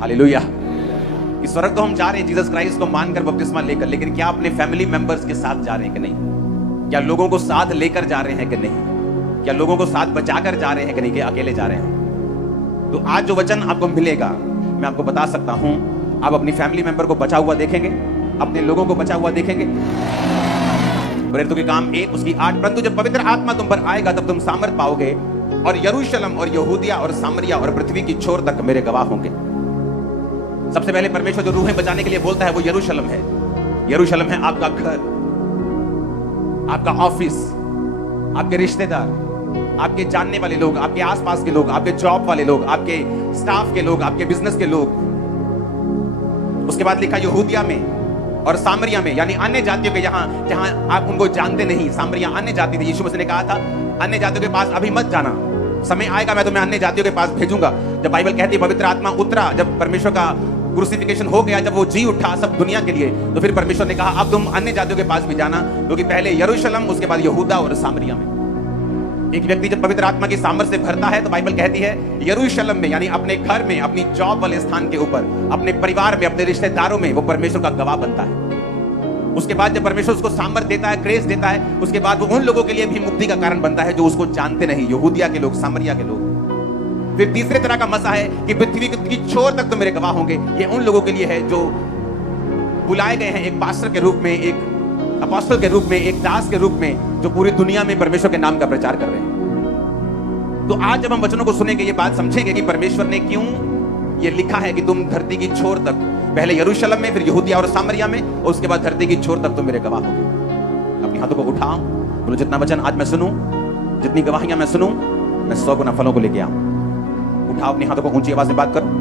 Hallelujah. इस स्वर्ग तो हम जा रहे हैं जीसस क्राइस्ट को मानकर बपतिस्मा लेकर, लेकिन क्या अपने फैमिली मेंबर्स के साथ जा रहे हैं कि नहीं? क्या लोगों को साथ लेकर जा रहे हैं कि नहीं? क्या लोगों को साथ बचाकर जा रहे हैं कि नहीं, कि अकेले जा रहे हैं? तो आज जो वचन आपको मिलेगा, मैं आपको बता सकता हूं, आप अपनी फैमिली मेंबर को बचा हुआ देखेंगे, अपने लोगों को बचा हुआ देखेंगे। प्रेरितों के काम 1 उसकी 8, परंतु जब पवित्र आत्मा तुम पर आएगा तब तुम सामर्थ पाओगे और यरूशलेम और यहूदिया और सामरिया और पृथ्वी की छोर तक मेरे गवाह होंगे। सबसे पहले परमेश्वर जो रूहें बचाने के लिए बोलता है वो यरूशलेम है। यरूशलेम है आपका घर, आपका ऑफिस, आपके रिश्तेदार, आपके जानने वाले लोग, आपके आसपास के लोग, आपके जॉब वाले लोग, आपके स्टाफ के लोग, आपके बिजनेस के लोग। उसके बाद लिखा यहूदिया में और सामरिया में, यानी अन्य जातियों के, यहां जहां आप उनको जानते नहीं। सामरिया अन्य जाति थी। यीशु मसीह ने कहा था अन्य जातियों के पास अभी मत जाना, समय आएगा मैं तुम्हें अन्य जातियों के पास भेजूंगा। जब बाइबल कहती है पवित्र आत्मा उतरा, जब परमेश्वर का क्रूसिफिकेशन हो गया, जब वो जी उठा सब दुनिया के लिए, तो फिर परमेश्वर ने कहा अब तुम अन्य जातियों के पास भी जाना, क्योंकि पहले यरूशलेम, उसके बाद यहूदा और सामरिया में। एक व्यक्ति जब पवित्र आत्मा की सामर्थ से भरता है तो बाइबल कहती है यरूशलेम में, यानी अपने घर में, अपनी जॉब वाले स्थान के ऊपर, अपने परिवार में, अपने रिश्तेदारों में वो परमेश्वर का गवाह बनता है। उसके बाद जब परमेश्वर उसको सामर्थ देता है, ग्रेस देता है, उसके बाद वो उन लोगों के लिए भी मुक्ति का कारण बनता है जो उसको जानते नहीं, यहूदिया के लोग, सामरिया के लोग। फिर तीसरे तरह का मसा है कि पृथ्वी की छोर तक तो मेरे गवाह होंगे। ये उन लोगों के लिए है जो बुलाए गए हैं एक पास्टर के रूप में, एक अपोस्टल के रूप में, एक दास के रूप में, जो पूरी दुनिया में परमेश्वर के नाम का प्रचार कर रहे हैं। तो आज जब हम वचनों को सुनेंगे, ये बात समझेंगे कि परमेश्वर ने क्यों ये लिखा है कि तुम धरती की छोर तक, पहले यरूशलेम में, फिर यहूदिया और सामरिया में, और उसके बाद धरती की छोर तक तुम मेरे गवाह होगे। अपने हाथों को उठाओ, बोलो जितना वचन आज मैं सुनूं, जितनी गवाहियां मैं सुनूं, मैं 100 गुना फलों को लेके आऊं। उठाओ अपने हाथों को, ऊंची आवाज में बात करो।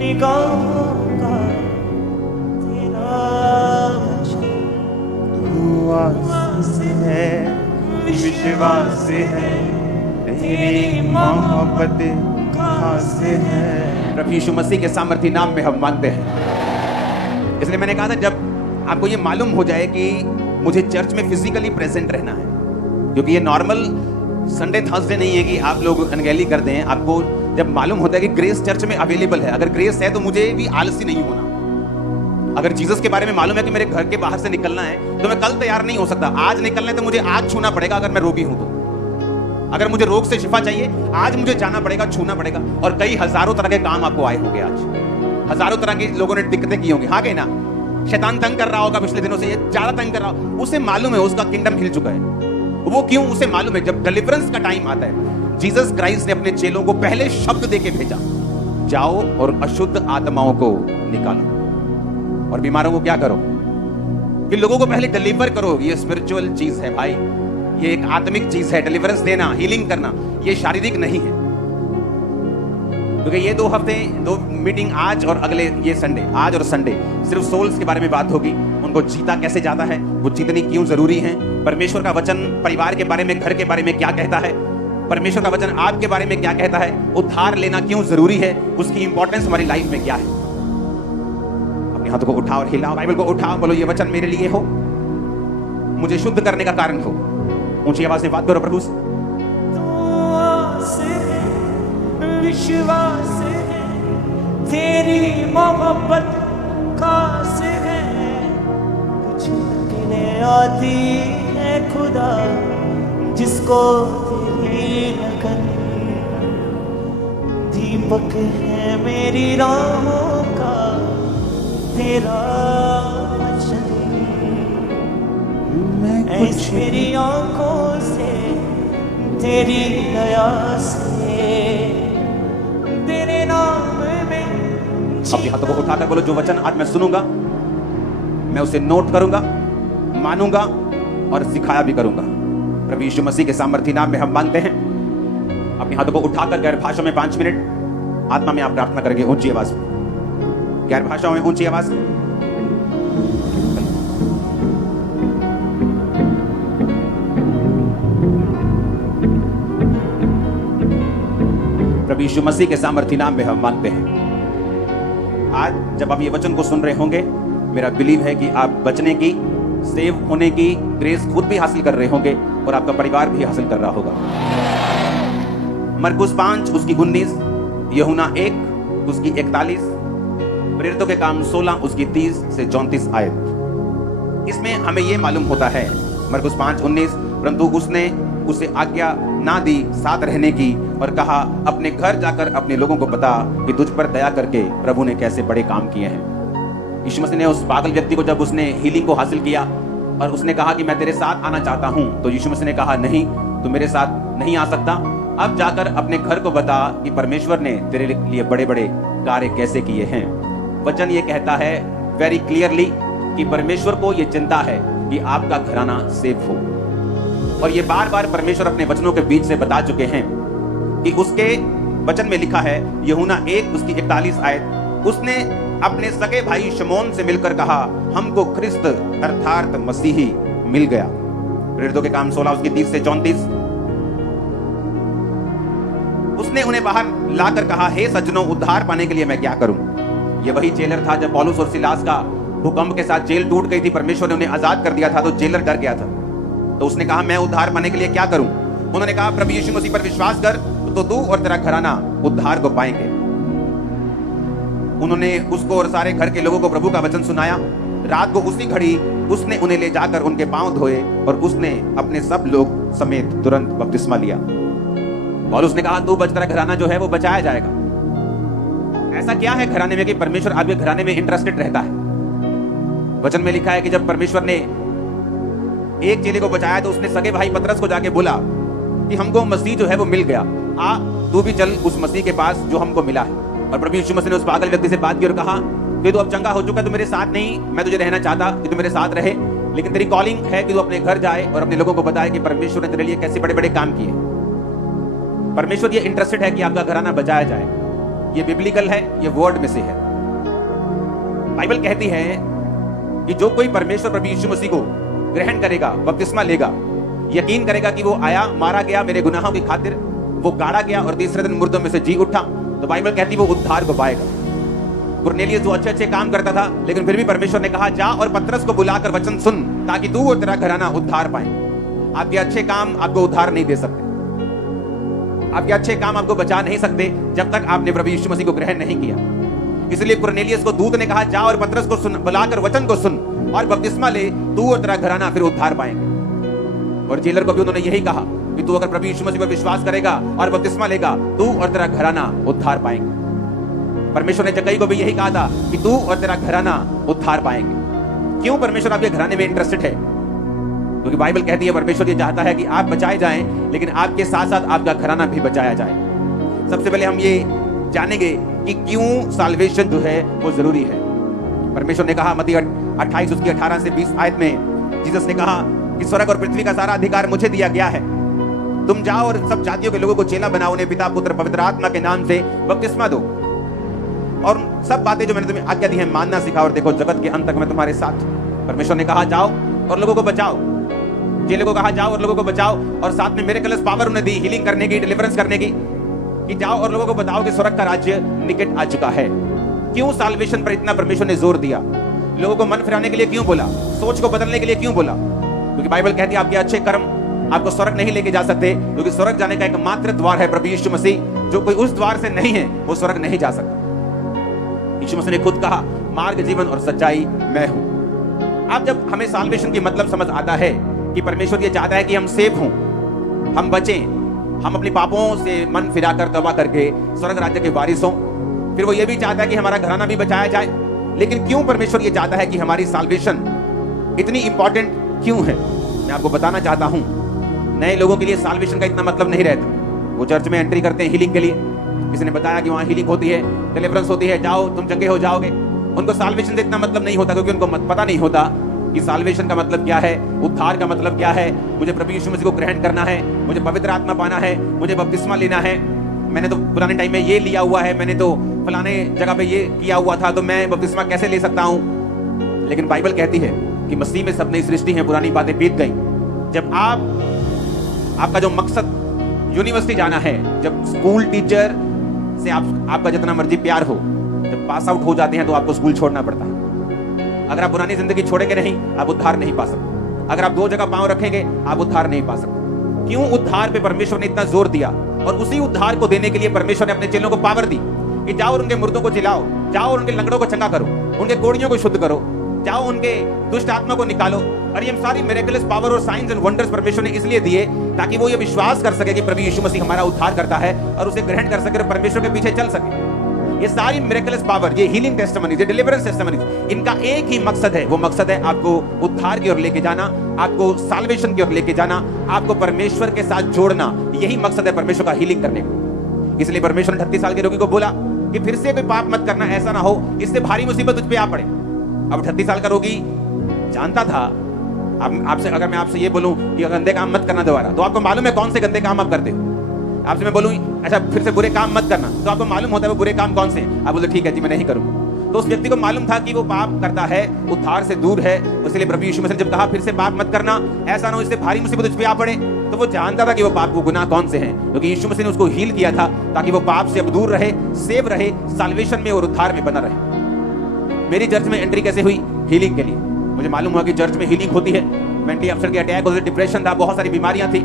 निगाहों का तेरा वचन है, विश्वास है, तेरी मोहब्बत खास है। प्रभु यीशु मसीह के सामर्थी नाम में हम मांगते हैं। इसलिए मैंने कहा था जब आपको ये मालूम हो जाए कि मुझे चर्च में फिजिकली प्रेजेंट रहना है, क्योंकि ये नॉर्मल संडे थर्सडे नहीं है कि आप लोग अनगैली करते हैं। आपको जब मालूम होता है कि ग्रेस चर्च में अवेलेबल है, अगर ग्रेस है तो मुझे भी आलसी नहीं होना। अगर जीसस के बारे में मालूम है कि मेरे घर के बाहर से निकलना है तो मैं कल तैयार नहीं हो सकता। आज निकलना है तो मुझे आज छूना पड़ेगा, अगर मैं रोगी हूं तो। अगर मुझे रोग से शिफा चाहिए, आज मुझे जाना पड़ेगा, छूना पड़ेगा। और कई हजारों तरह के काम आपको आए होंगे, आज हजारों तरह के लोगों ने दिक्कतें की होंगी। हाँ कहीं ना, शैतान तंग कर रहा होगा पिछले दिनों से, ज्यादा तंग कर रहा हो, उसे मालूम है उसका किंगडम हिल चुका है। वो क्यों? उसे मालूम है जब डिलीवरेंस का टाइम आता है, जीसस क्राइस्ट ने अपने चेलों को पहले शब्द देके भेजा, जाओ और अशुद्ध आत्माओं को निकालो और बीमारों को क्या करो, कि लोगों को पहले डिलीवर करो। ये स्पिरिचुअल चीज है भाई, ये एक आत्मिक चीज है। डिलीवरेंस देना, हीलिंग करना, ये शारीरिक नहीं है। क्योंकि ये 2 हफ्ते 2 मीटिंग, आज और अगले ये संडे, आज और संडे, सिर्फ सोल्स के बारे में बात होगी। उनको जीता कैसे जाता है, वो जीतनी क्यों जरूरी है, परमेश्वर का वचन परिवार के बारे में, घर के बारे में क्या कहता है, परमेश्वर का वचन आपके बारे में क्या कहता है, उद्धार लेना क्यों जरूरी है, उसकी इंपॉर्टेंस हमारी लाइफ में क्या है। अपने हाथों को उठाओ और हिलाओ, बाइबल को उठाओ, बोलो ये वचन मेरे लिए हो, मुझे शुद्ध करने का कारण हो। ऊंची आवाज से बात करो प्रभु से। विश्वास है, तेरी मोहब्बत खास है, तुझ लगने आती है खुदा, जिसको तेरी लगन, दीपक है मेरी राहों का तेरा वचन। ऐस मेरी आंखों से, तेरी दया से, तेरे नाम में। अपने हाथों को उठाकर बोलो जो वचन आज मैं सुनूंगा, मैं उसे नोट करूंगा, मानूंगा और सिखाया भी करूंगा। प्रभु यीशु मसीह के सामर्थी नाम में हम मांगते हैं। अपने हाथों को उठाकर गैर भाषा में 5 मिनट आत्मा में आप प्रार्थना करेंगे, ऊंची आवाज में, गैर भाषाओं में ऊंची आवाज। प्रभु यीशु मसीह के सामर्थी नाम में हम मांगते हैं। आज जब आप ये वचन को सुन रहे होंगे, मेरा बिलीव है कि आप बचने की, सेव होने की ग्रेस खुद भी हासिल कर रहे होंगे और आपका परिवार भी हासिल कर रहा होगा। मरकुस 5 उसकी 19, यूहन्ना 1 उसकी 41, प्रेरितों के काम 16 उसकी 30 से 34 आयत। इसमें हमें यह मालूम होता है, मरकुस 5:19, परंतु उसने उसे आज्ञा ना दी साथ रहने की और कहा, अपने घर जाकर अपने लोगों को बता कि तुझ पर दया करके प्रभु ने कैसे बड़े काम किए हैं। यीशु मसीह ने उस पागल व्यक्ति को, जब उसने हीलिंग को हासिल किया और उसने कहा कि मैं तेरे साथ आना चाहता हूं, तो यीशु मसीह ने कहा, नहीं, तू मेरे साथ नहीं आ सकता। अब जाकर अपने घर को बता कि परमेश्वर ने तेरे लिए बड़े बड़े कार्य कैसे किए हैं। वचन ये कहता है वेरी क्लियरली कि परमेश्वर को ये चिंता है कि आपका घराना सेफ हो। और ये बार बार परमेश्वर अपने वचनों के बीच से बता चुके हैं कि उसके वचन में लिखा है, यूहन्ना 1 उसकी 41 आयत, उसने अपने सगे भाई शमौन से मिलकर कहा, हमको ख्रिस्त अर्थात मसीही मिल गया। प्रेरितों के काम 16 उसकी 30 से 34। उसने उन्हें बाहर लाकर कहा, हे सज्जनों, उद्धार पाने के लिए मैं क्या करूं? यह वही जेलर था जब पौलुस और सिलास का भूकंप के साथ जेल टूट गई थी, परमेश्वर ने उन्हें आजाद कर दिया था, तो जेलर डर गया था। तो उसने कहा, मैं उद्धार पाने के लिए क्या करूं? उन्होंने कहा, प्रभु यीशु मसीह पर विश्वास कर तो तू और तेरा घराना उद्धार को पाएंगे। उन्होंने उसको और सारे घर के लोगों को प्रभु का वचन सुनाया। रात को उसी घड़ी उसने उन्हें ले जाकर उनके पांव धोए और उसने अपने सब लोग समेत तुरंत बपतिस्मा लिया। और उसने कहा, तू बच, तेरा घराना जो है वो बचाया जाएगा। ऐसा क्या है घराने में कि परमेश्वर आपके घराने में इंटरेस्टेड रहता है? वचन में लिखा है कि जब परमेश्वर ने एक चेले को बचाया तो उसने सगे भाई पतरस को जाके बोला कि हमको मसीह जो है वो मिल गया, आ तू भी चल उस मसीह के पास जो हमको मिला है। और प्रभु यीशु मसीह ने उस पागल व्यक्ति से बात की और कहा कि तू अब चंगा हो चुका, तू मेरे साथ नहीं, मैं तुझे रहना चाहता कि तू मेरे साथ रहे, लेकिन तेरी कॉलिंग है कि तू अपने घर जाए और अपने लोगों को बताए कि परमेश्वर ने तेरे लिए कैसे बड़े बड़े काम किए। परमेश्वर ये इंटरेस्टेड है कि आपका घराना बचाया जाए। ये बिब्लिकल है, ये वर्ड में से है। बाइबल कहती है कि जो कोई परमेश्वर प्रभु यीशु मसीह को ग्रहण करेगा, बपतिस्मा लेगा, यकीन करेगा कि वो आया, मारा गया मेरे गुनाहों की खातिर, वो गाड़ा गया और तीसरे दिन मुर्दों में से जी उठा, तो बाइबल कहती है वो उद्धार को पाएगा। कुरनेलियस जो अच्छे अच्छे काम करता था, लेकिन फिर भी परमेश्वर ने कहा, जा और पतरस को बुलाकर वचन सुन ताकि तू और तेरा घराना उद्धार पाए। आपके अच्छे काम आपको उद्धार नहीं दे सकते, आपके अच्छे काम आपको बचा नहीं सकते जब तक आपने प्रभु यीशु मसीह को ग्रहण नहीं किया। इसलिए कुरनेलियस को दूत ने कहा, जा और पतरस को सुन, बुलाकर वचन को सुन और बपतिस्मा ले, तू और तेरा घराना फिर उद्धार पाएंगे। और जेलर को भी उन्होंने यही कहा कि तू अगर प्रभु यीशु मसीह पर विश्वास करेगा और बपतिस्मा लेगा, तू और तेरा घराना उद्धार पाएंगे। परमेश्वर ने जक्कई को भी यही कहा था कि तू और तेरा घराना उद्धार पाएंगे। क्यों परमेश्वर आपके घराने में इंटरेस्टेड है? क्योंकि बाइबल कहती है परमेश्वर ये चाहता है कि आप बचाए जाएं, लेकिन आपके साथ साथ आपका घराना भी बचाया जाए। सबसे पहले हम ये जानेंगे कि क्यों साल्वेशन जो है वो जरूरी है। परमेश्वर ने कहा मत्ती 28 उसकी 18 से 20 आयत में, जीसस ने कहा कि स्वर्ग और पृथ्वी का सारा अधिकार मुझे दिया गया है, तुम जाओ और सब जातियों के लोगों को चेला बनाओ, उन्हें पिता पुत्र पवित्र आत्मा के नाम से बपतिस्मा दो, और सब बातें जो मैंने तुम्हें आज्ञा दी है मानना सिखाओ, और देखो जगत के अंत तक मैं तुम्हारे साथ। परमेश्वर ने कहा जाओ और लोगों को बचाओ, चेले को कहा जाओ और लोगों को बचाओ, और साथ में मिरेकल्स पावर उन्हें दी, हीलिंग करने की, डिलीवरेंस करने की, कि जाओ और लोगों को बताओ कि स्वर्ग का राज्य निकट आ चुका है। क्यों साल्वेशन पर इतना परमेश्वर ने जोर दिया? लोगों को मन फिराने के लिए क्यों बोला? सोच को बदलने के लिए क्यों बोला? क्योंकि बाइबल कहती है आपके अच्छे कर्म आपको स्वर्ग नहीं लेके जा सकते, क्योंकि स्वर्ग जाने का एकमात्र द्वार है प्रभु यीशु मसीह। जो कोई उस द्वार से नहीं है वो स्वर्ग नहीं जा सकता। यीशु मसीह ने खुद कहा, मार्ग, जीवन और सच्चाई मैं हूं। अब जब हमें साल्वेशन की मतलब समझ आता है कि परमेश्वर ये चाहता है कि हम सेफ हों, हम बचें, हम अपने पापों से मन फिराकर तौबा करके स्वर्ग राज्य के वारिस हों, फिर वो ये भी चाहता है कि हमारा घराना भी बचाया जाए। लेकिन क्यों परमेश्वर ये चाहता है कि हमारी साल्वेशन इतनी इंपॉर्टेंट क्यों है, मैं आपको बताना चाहता हूं। नए लोगों के लिए साल्वेशन का इतना मतलब नहीं रहता। वो चर्च में एंट्री करते हैं हीलिंग के लिए, किसी ने बताया कि वहां हीलिंग होती है, डिलीवरेंस होती है, जाओ तुम चंगे हो जाओगे। उनको साल्वेशन से इतना मतलब नहीं होता, क्योंकि उनको पता नहीं होता कि साल्वेशन का मतलब क्या है, उद्धार का मतलब क्या है। मुझे प्रभु यीशु मसीह को ग्रहण करना है, मुझे पवित्र आत्मा पाना है, मुझे बपतिस्मा लेना है। मैंने तो पुराने टाइम में ये लिया हुआ है, मैंने तो फलाने जगह पे ये किया हुआ था, तो मैं बपतिस्मा कैसे ले सकता हूं? लेकिन बाइबल कहती है कि मसीह में सब नई सृष्टि है, पुरानी बातें बीत गई। जब आपका जो मकसद यूनिवर्सिटी जाना है, जब स्कूल टीचर से आपका जितना मर्जी प्यार हो, जब पास आउट हो जाते हैं तो आपको स्कूल छोड़ना पड़ता है। अगर आप पुरानी जिंदगी छोड़ेंगे नहीं, आप उद्धार नहीं पा सकते। अगर आप 2 जगह पांव रखेंगे, आप उद्धार नहीं पा सकते। क्यों उद्धार पे परमेश्वर ने इतना जोर दिया? और उसी उद्धार को देने के लिए परमेश्वर ने अपने चेलों को पावर दी कि जाओ और उनके मुर्दों को चिल्लाओ, जाओ और उनके लंगड़ों को चंगा करो, उनके कोड़ियों को शुद्ध करो, जाओ उनके दुष्ट आत्मा को निकालो। और ये सारी मिरेकल्स पावर और साइंस एंड वंडर्स परमेश्वर ने इसलिए दिए ताकि वो ये विश्वास कर सके कि प्रभु यीशु मसीह हमारा उद्धार करता है और उसे ग्रहण कर सके और परमेश्वर के पीछे चल सके। ये सारी मिरेकल्स पावर, ये हीलिंग टेस्टिमनीज, ये डिलीवरेंस टेस्टिमनीज, इनका एक ही मकसद है। वो मकसद है आपको उद्धार की ओर लेके जाना, आपको साल्वेशन की ओर लेके जाना, आपको परमेश्वर के साथ जोड़ना। यही मकसद है परमेश्वर का हीलिंग करने का। इसलिए परमेश्वर ने 38 साल के रोगी को बोला कि फिर से कोई पाप मत करना, ऐसा ना हो इससे भारी मुसीबत तुझ पे आ पड़े। अब 38 साल का रोगी जानता था। आपसे अगर मैं आपसे ये बोलूं कि गंदे काम मत करना दोबारा, तो आपको मालूम है कौन से गंदे काम आप करते हो। आपसे मैं बोलूं अच्छा फिर से बुरे काम मत करना, तो आपको मालूम होता है वो बुरे काम कौन से हैं। आप बोलते ठीक है जी मैं नहीं करूंगा। तो उस व्यक्ति को मालूम था कि वो पाप करता है, उद्धार से दूर है। इसलिए प्रभु यीशु मसीह ने जब कहा फिर से पाप मत करना, ऐसा ना हो इससे भारी मुसीबत तुझ पे आ पड़े, तो वो जानता था कि वो पाप, वो गुनाह कौन से हैं, क्योंकि यीशु मसीह ने उसको हील किया था ताकि वो पाप से अब दूर रहे, सेव रहे, साल्वेशन में और उद्धार में बना रहे। मेरी चर्च में एंट्री कैसे हुई? हीलिंग के लिए। मुझे मालूम हुआ कि चर्च में हीलिंग होती है। मेंटली अपसेट के अटैक होते, डिप्रेशन था, बहुत सारी बीमारियां थी,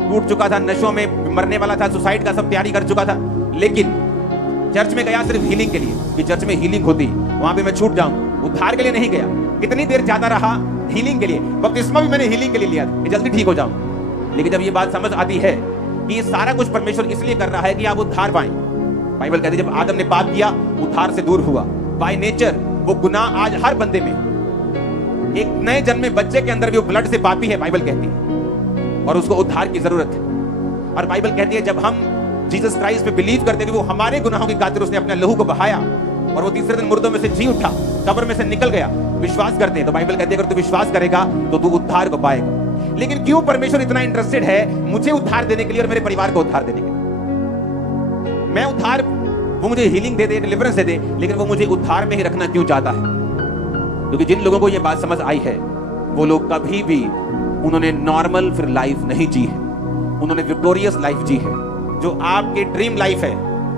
टूट चुका था, नशों में मरने वाला था, सुसाइड का सब तैयारी कर चुका था। लेकिन चर्च में गया सिर्फ हीलिंग के लिए कि चर्च में हीलिंग होती, वहां पे मैं छूट जाऊं। उद्धार के लिए नहीं गया। कितनी देर जाता रहा? हीलिंग के लिए। बपतिस्मा भी मैंने हीलिंग के लिए लिया था कि जल्दी ठीक हो जाऊं। लेकिन जब ये बात समझ आती है कि ये सारा कुछ परमेश्वर इसलिए कर रहा है कि आप उद्धार पाएं। बाइबल कहती है जब आदम ने पाप किया, उद्धार से दूर हुआ। बाय नेचर वो गुनाह आज हर बंदे में, एक नए जन्मे बच्चे के अंदर भी वो ब्लड से पापी है, बाइबल कहती है, और उसको उद्धार की जरूरत है। और बाइबल कहती है जब हम जीसस क्राइस्ट पे बिलीव करते हैं कि वो हमारे गुनाहों की खातिर उसने अपने लहू को बहाया और वो तीसरे दिन मुर्दों में से जी उठा, कब्र में से निकल गया, विश्वास करते हैं, तो बाइबल कहती है अगर तू विश्वास करेगा तो तू उद्धार को पाएगा। लेकिन क्यों परमेश्वर इतना इंटरेस्टेड है मुझे उद्धार देने के लिए और मेरे परिवार को उद्धार देने के लिए? मैं उद्धार, वो मुझे हीलिंग दे दे, डिलीवरेंस दे दे, लेकिन वो मुझे उद्धार में ही रखना क्यों चाहता है? क्योंकि जिन लोगों को ये बात समझ आई है वो लोग कभी भी उन्होंने नॉर्मल फिर लाइफ नहीं जी है, उन्होंने विक्टोरियस लाइफ जी है। जो आपकी ड्रीम लाइफ है,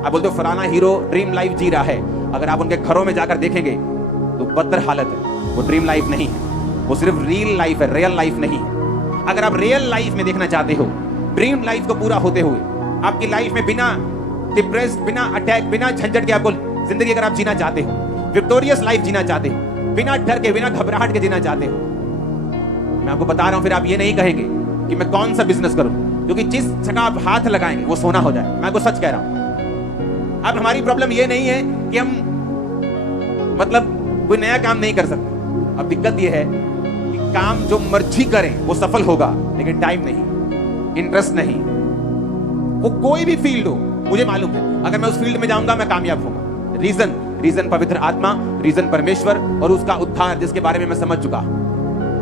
आप बोलते हो फलाना हीरो ड्रीम लाइफ जी रहा है, अगर आप उनके घरों में जाकर देखेंगे तो बदतर हालत है। वो ड्रीम लाइफ नहीं है, वो सिर्फ रियल लाइफ है, रियल लाइफ नहीं है। अगर आप रियल लाइफ में देखना चाहते हो, ड्रीम लाइफ को पूरा होते हुए आपकी लाइफ में बिना डिप्रेस्ड, बिना अटैक, बिना झंझट के आपको जिंदगी अगर आप जीना चाहते हो, विक्टोरियस लाइफ जीना चाहते हो, बिना डर के, बिना घबराहट के जीना चाहते हो, मैं आपको बता रहा हूं, फिर आप ये नहीं कहेंगे कि मैं कौन सा बिजनेस करूं, क्योंकि जिस जगह आप हाथ लगाएंगे वो सोना हो जाए। मैं आपको सच कह रहा हूं। अब हमारी प्रॉब्लम ये नहीं है कि हम मतलब कोई नया काम नहीं कर सकते। अब दिक्कत ये है कि काम जो मर्जी करें वो सफल होगा, लेकिन टाइम नहीं, इंटरेस्ट नहीं। वो कोई भी फील्ड हो, मुझे मालूम है अगर मैं उस फील्ड में जाऊंगा मैं कामयाब होगा। रीजन पवित्र आत्मा, रीजन परमेश्वर और उसका उद्धार, जिसके बारे में मैं समझ चुका।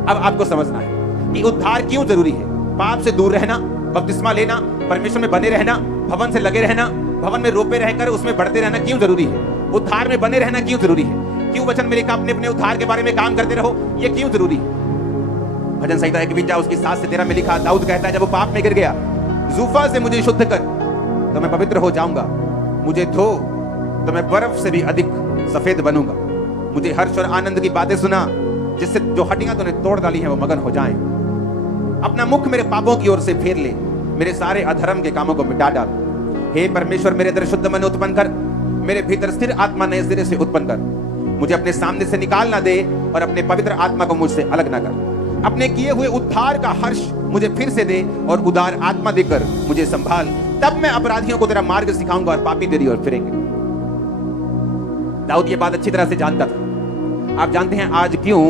अब आपको समझना है कि उद्धार क्यों जरूरी है। पाप से दूर रहना, बपतिस्मा लेना, परमेश्वर में बने रहना, भवन से लगे रहना, भवन में रोपे रहकर उसमें बढ़ते रहना क्यों जरूरी है? उद्धार में बने रहना क्यों जरूरी है? क्यों वचन में लिखा अपने अपने उद्धार के बारे में काम करते रहो, ये क्यों जरूरी है? भजन संहिता 51 उसकी 7 से 13 में लिखा, दाऊद कहता है जब वो पाप में गिर गया, जूफा से मुझे शुद्ध कर तो मैं पवित्र हो जाऊंगा, मुझे धो तो मैं बर्फ से भी अधिक सफेद बनूंगा। मुझे हर्ष और आनंद की बातें सुना, जिससे जो हड्डियां तूने तोड़ डाली हैं वो मगन हो जाएं। अपना मुख मेरे पापों की ओर से फेर ले, मेरे सारे अधर्म के कामों को मिटा डाल। हे परमेश्वर, मेरे अंदर शुद्ध मन उत्पन्न कर, मेरे भीतर स्थिर आत्मा नए सिरे से उत्पन्न कर। मुझे अपने सामने से निकाल ना दे और अपने पवित्र आत्मा को मुझसे अलग ना कर। अपने किए हुए उद्धार का हर्ष मुझे फिर से दे और उदार आत्मा देकर मुझे संभाल। तब मैं अपराधियों को तेरा मार्ग सिखाऊंगा और पापी तेरी ओर फिरेंगे। दाऊद ये बात अच्छी तरह से जानता था। आप जानते हैं आज क्यों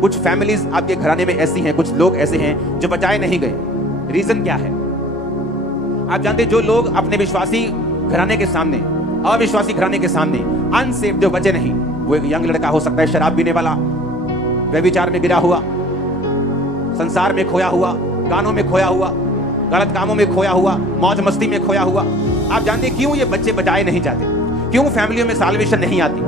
कुछ फैमिलीज आपके घराने में ऐसी हैं, कुछ लोग ऐसे हैं जो बचाए नहीं गए? रीजन क्या है? आप जानते हैं जो लोग अपने विश्वासी घराने के सामने, अविश्वासी घराने के सामने, अनसेफ जो बचे नहीं, वो एक यंग लड़का हो सकता है शराब पीने वाला, व्यभिचार में गिरा हुआ, संसार में खोया हुआ, गानों में खोया हुआ, गलत कामों में खोया हुआ, मौज मस्ती में खोया हुआ। आप जानते हैं क्यों ये बच्चे बचाए नहीं जाते? क्यों फैमिलियों में साल्वेशन नहीं आती?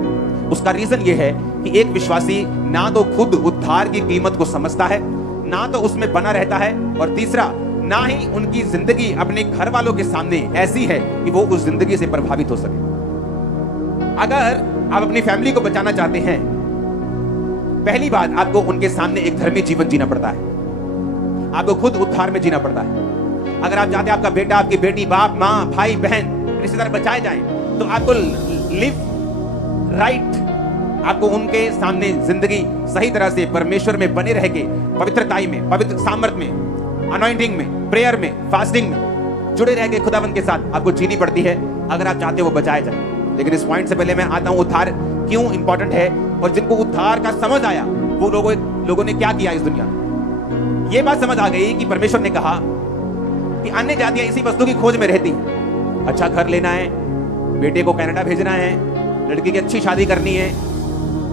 उसका रीजन ये है कि एक विश्वासी ना तो खुद उद्धार की कीमत को समझता है, ना तो उसमें बना रहता है, और तीसरा ना ही उनकी जिंदगी अपने घर वालों के सामने ऐसी है कि वो उस जिंदगी से प्रभावित हो सके। अगर आप अपनी फैमिली को बचाना चाहते हैं, पहली बात आपको उनके सामने एक धर्मी जीवन जीना पड़ता है। आपको खुद उद्धार में जीना पड़ता है। अगर आप चाहते हैं आपका बेटा, आपकी बेटी, बाप, माँ, भाई, बहन, रिश्तेदार बचाए जाएं, तो आपको लिव राइट, आपको उनके सामने जिंदगी सही तरह से परमेश्वर में बने रह के पवित्रताई में, पवित्र सामर्थ में, अनॉइंटिंग में, प्रेयर में, फास्टिंग में जुड़े रह के खुदावंद के साथ आपको जीनी पड़ती है अगर आप चाहते हो वो बचाए जाए। लेकिन इस पॉइंट से पहले मैं आता हूं उद्धार क्यों इंपॉर्टेंट है और जिनको उद्धार का समझ आया वो लोगों ने क्या किया इस दुनिया में। ये बात समझ आ गई कि परमेश्वर ने कहा कि अन्य जातियां इसी वस्तु की खोज में रहती हैं। अच्छा घर लेना है, बेटे को कनाडा भेजना है, लड़की की अच्छी शादी करनी है,